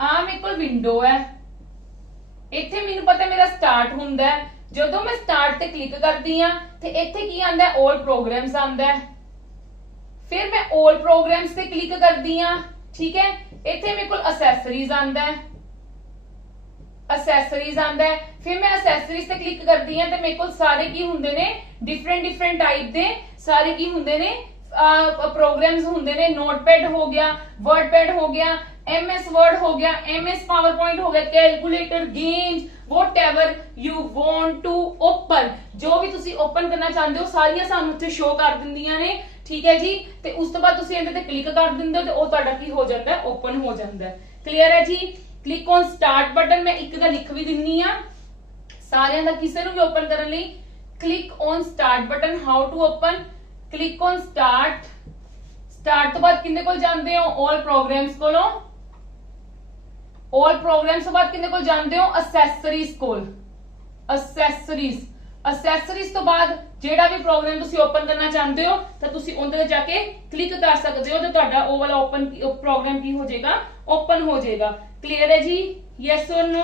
आ मेरे कोल विंडो है, इत्थे मैनूं पता मेरा स्टार्ट हुंदा है, ਜਦੋਂ ਮੈਂ ਸਟਾਰਟ ਤੇ ਕਲਿੱਕ ਕਰਦੀ ਆ ਤੇ ਇੱਥੇ ਕੀ ਆਂਦਾ ਹੈ, 올 ਪ੍ਰੋਗਰਾਮਸ ਆਂਦਾ ਹੈ। ਫਿਰ ਮੈਂ 올 ਪ੍ਰੋਗਰਾਮਸ ਤੇ ਕਲਿੱਕ ਕਰਦੀ ਆ, ਠੀਕ ਹੈ। ਇੱਥੇ ਮੇਰੇ ਕੋਲ ਅਸੈਸਰੀਜ਼ ਆਂਦਾ ਹੈ, ਅਸੈਸਰੀਜ਼ ਆਂਦਾ ਹੈ। ਫਿਰ ਮੈਂ ਅਸੈਸਰੀਜ਼ ਤੇ ਕਲਿੱਕ ਕਰਦੀ ਆ ਤੇ ਮੇਰੇ ਕੋਲ ਸਾਰੇ ਕੀ ਹੁੰਦੇ ਨੇ, ਡਿਫਰੈਂਟ ਟਾਈਪ ਦੇ ਸਾਰੇ ਕੀ ਹੁੰਦੇ ਨੇ, ਪ੍ਰੋਗਰਾਮਸ ਹੁੰਦੇ ਨੇ। ਨੋਟਪੈਡ ਹੋ ਗਿਆ, ਵਰਡਪੈਡ ਹੋ ਗਿਆ, MS वर्ड हो गया, MS PowerPoint हो गया, calculator, games, whatever you want to open, जो भी ਤੁਸੀਂ ओपन करना चाहते हो ਸਾਰੀਆਂ ਸਾਨੂੰ ਉੱਥੇ ਸ਼ੋ ਕਰ ਦਿੰਦੀਆਂ ਨੇ, ਠੀਕ ਹੈ ਜੀ। ਤੇ ਉਸ ਤੋਂ ਬਾਅਦ ਤੁਸੀਂ ਇਹਦੇ ਤੇ ਕਲਿੱਕ ਕਰ ਦਿੰਦੇ ਹੋ ਤੇ ਉਹ ਤੁਹਾਡਾ ਕੀ ਹੋ ਜਾਂਦਾ ਹੈ, ਓਪਨ ਹੋ ਜਾਂਦਾ ਹੈ। ਕਲੀਅਰ ਹੈ ਜੀ। ਕਲਿੱਕ ਔਨ ਸਟਾਰਟ ਬਟਨ, ਮੈਂ ਇੱਕ ਦਾ ਲਿਖ ਵੀ ਦਿੰਨੀ ਆ ਸਾਰਿਆਂ ਦਾ, ਕਿਸੇ ਨੂੰ ਵੀ ਓਪਨ ਕਰਨ ਲਈ। Click on start button, how to open, click on start. Start ਤੋਂ ਬਾਅਦ ਕਿੰਨੇ ਕੋਲ ਜਾਂਦੇ ਹੋ, 올 ਪ੍ਰੋਗਰਾਮਸ ਕੋਲੋਂ। 올 ਪ੍ਰੋਗਰਾਮਸ ਤੋਂ ਬਾਅਦ ਕਿੰਨੇ ਕੋਲ ਜਾਂਦੇ ਹੋ, ਅਸੈਸਰੀਜ਼ ਕੋਲ। ਅਸੈਸਰੀਜ਼ ਤੋਂ ਬਾਅਦ ਜਿਹੜਾ ਵੀ ਪ੍ਰੋਗਰਾਮ ਤੁਸੀਂ ਓਪਨ ਕਰਨਾ ਚਾਹੁੰਦੇ ਹੋ ਤਾਂ ਤੁਸੀਂ ਉਹਦੇ ਤੇ ਜਾ ਕੇ ਕਲਿੱਕ ਕਰ ਸਕਦੇ ਹੋ ਤੇ ਤੁਹਾਡਾ ਉਹ ਵਾਲਾ ਓਪਨ ਪ੍ਰੋਗਰਾਮ ਕੀ ਹੋ ਜਾਏਗਾ, ਓਪਨ ਹੋ ਜਾਏਗਾ। ਕਲੀਅਰ ਹੈ ਜੀ, ਯੈਸ অর ਨੋ।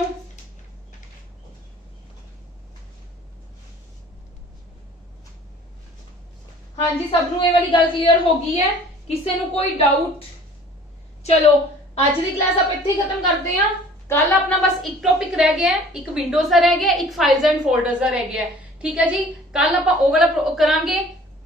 ਹਾਂਜੀ, ਸਭ ਨੂੰ ਇਹ ਵਾਲੀ ਗੱਲ ਕਲੀਅਰ ਹੋ ਗਈ ਹੈ, ਕਿਸੇ ਨੂੰ ਕੋਈ ਡਾਊਟ? ਚਲੋ ਅੱਜ ਦੀ ਕਲਾਸ ਆਪਾਂ ਇੱਥੇ ਹੀ ਖਤਮ ਕਰਦੇ ਹਾਂ। ਕੱਲ ਆਪਣਾ ਬਸ ਇੱਕ ਟੌਪਿਕ ਰਹਿ ਗਿਆ ਹੈ, ਇੱਕ ਵਿੰਡੋਜ਼ ਦਾ ਰਹਿ ਗਿਆ, ਇੱਕ ਫਾਈਲਸ ਐਂਡ ਫੋਲਡਰਸ ਦਾ ਰਹਿ ਗਿਆ ਹੈ, ਠੀਕ ਹੈ ਜੀ। ਕੱਲ ਆਪਾਂ ਉਹ ਵਾਲਾ ਕਰਾਂਗੇ,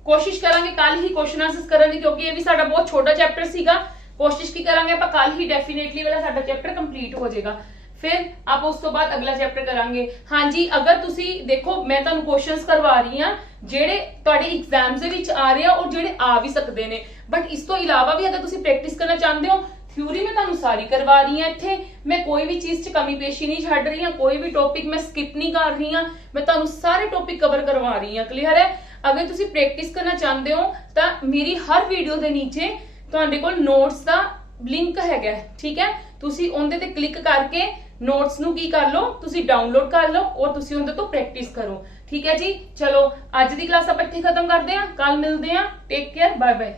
ਕੋਸ਼ਿਸ਼ ਕਰਾਂਗੇ ਕੱਲ ਹੀ ਕੁਐਸਚਨ ਆਂਸਰਸ ਕਰਨ ਦੀ, ਕਿਉਂਕਿ ਇਹ ਵੀ ਸਾਡਾ ਬਹੁਤ ਛੋਟਾ ਚੈਪਟਰ ਸੀਗਾ। ਕੋਸ਼ਿਸ਼ ਕੀ ਕਰਾਂਗੇ ਆਪਾਂ ਕੱਲ ਹੀ ਡੈਫੀਨੇਟਲੀ ਵਾਲਾ ਸਾਡਾ ਚੈਪਟਰ ਕੰਪਲੀਟ ਹੋ ਜਾਏਗਾ। ਫਿਰ ਆਪਾਂ ਉਸ ਤੋਂ ਬਾਅਦ ਅਗਲਾ ਚੈਪਟਰ ਕਰਾਂਗੇ। ਹਾਂਜੀ, ਅਗਰ ਤੁਸੀਂ ਦੇਖੋ ਮੈਂ ਤੁਹਾਨੂੰ ਕੁਐਸਚਨਸ ਕਰਵਾ ਰਹੀ ਹਾਂ ਜਿਹੜੇ ਤੁਹਾਡੇ ਐਗਜ਼ਾਮਸ ਦੇ ਵਿੱਚ ਆ ਰਹੇ ਆ ਔਰ ਜਿਹੜੇ ਆ ਵੀ ਸਕਦੇ ਨੇ, ਬਟ ਇਸ ਤੋਂ ਇਲਾਵਾ ਵੀ ਅਗਰ ਤੁਸੀਂ ਪ੍ਰੈਕਟਿਸ ਕਰਨਾ ਚਾਹੁੰਦੇ ਹੋ, ਥਿਊਰੀ ਮੈਂ ਤੁਹਾਨੂੰ ਸਾਰੀ ਕਰਵਾ ਰਹੀ ਹਾਂ। ਇੱਥੇ ਮੈਂ ਕੋਈ ਵੀ ਚੀਜ਼ 'ਚ ਕਮੀ ਪੇਸ਼ੀ ਨਹੀਂ ਛੱਡ ਰਹੀ ਹਾਂ, ਕੋਈ ਵੀ ਟੌਪਿਕ ਮੈਂ ਸਕਿਪ ਨਹੀਂ ਕਰ ਰਹੀ ਹਾਂ, ਮੈਂ ਤੁਹਾਨੂੰ ਸਾਰੇ ਟੌਪਿਕ ਕਵਰ ਕਰਵਾ ਰਹੀ ਹਾਂ। ਕਲੀਅਰ ਹੈ। ਅਗਰ ਤੁਸੀਂ ਪ੍ਰੈਕਟਿਸ ਕਰਨਾ ਚਾਹੁੰਦੇ ਹੋ ਤਾਂ ਮੇਰੀ ਹਰ ਵੀਡੀਓ ਦੇ ਨੀਚੇ ਤੁਹਾਡੇ ਕੋਲ ਨੋਟਸ ਦਾ ਲਿੰਕ ਹੈਗਾ, ਠੀਕ ਹੈ। ਤੁਸੀਂ ਉਹਦੇ ਤੇ ਕਲਿੱਕ ਕਰਕੇ ਨੋਟਸ ਨੂੰ ਕੀ ਕਰ ਲਓ, ਤੁਸੀਂ ਡਾਊਨਲੋਡ ਕਰ ਲਓ ਔਰ ਤੁਸੀਂ ਉਹਦੇ ਤੋਂ ਪ੍ਰੈਕਟਿਸ ਕਰੋ, ਠੀਕ ਹੈ ਜੀ। ਚਲੋ ਅੱਜ ਦੀ ਕਲਾਸ ਆਪਾਂ ਇੱਥੇ ਖਤਮ ਕਰਦੇ ਹਾਂ, ਕੱਲ ਮਿਲਦੇ ਹਾਂ। Take care, bye bye.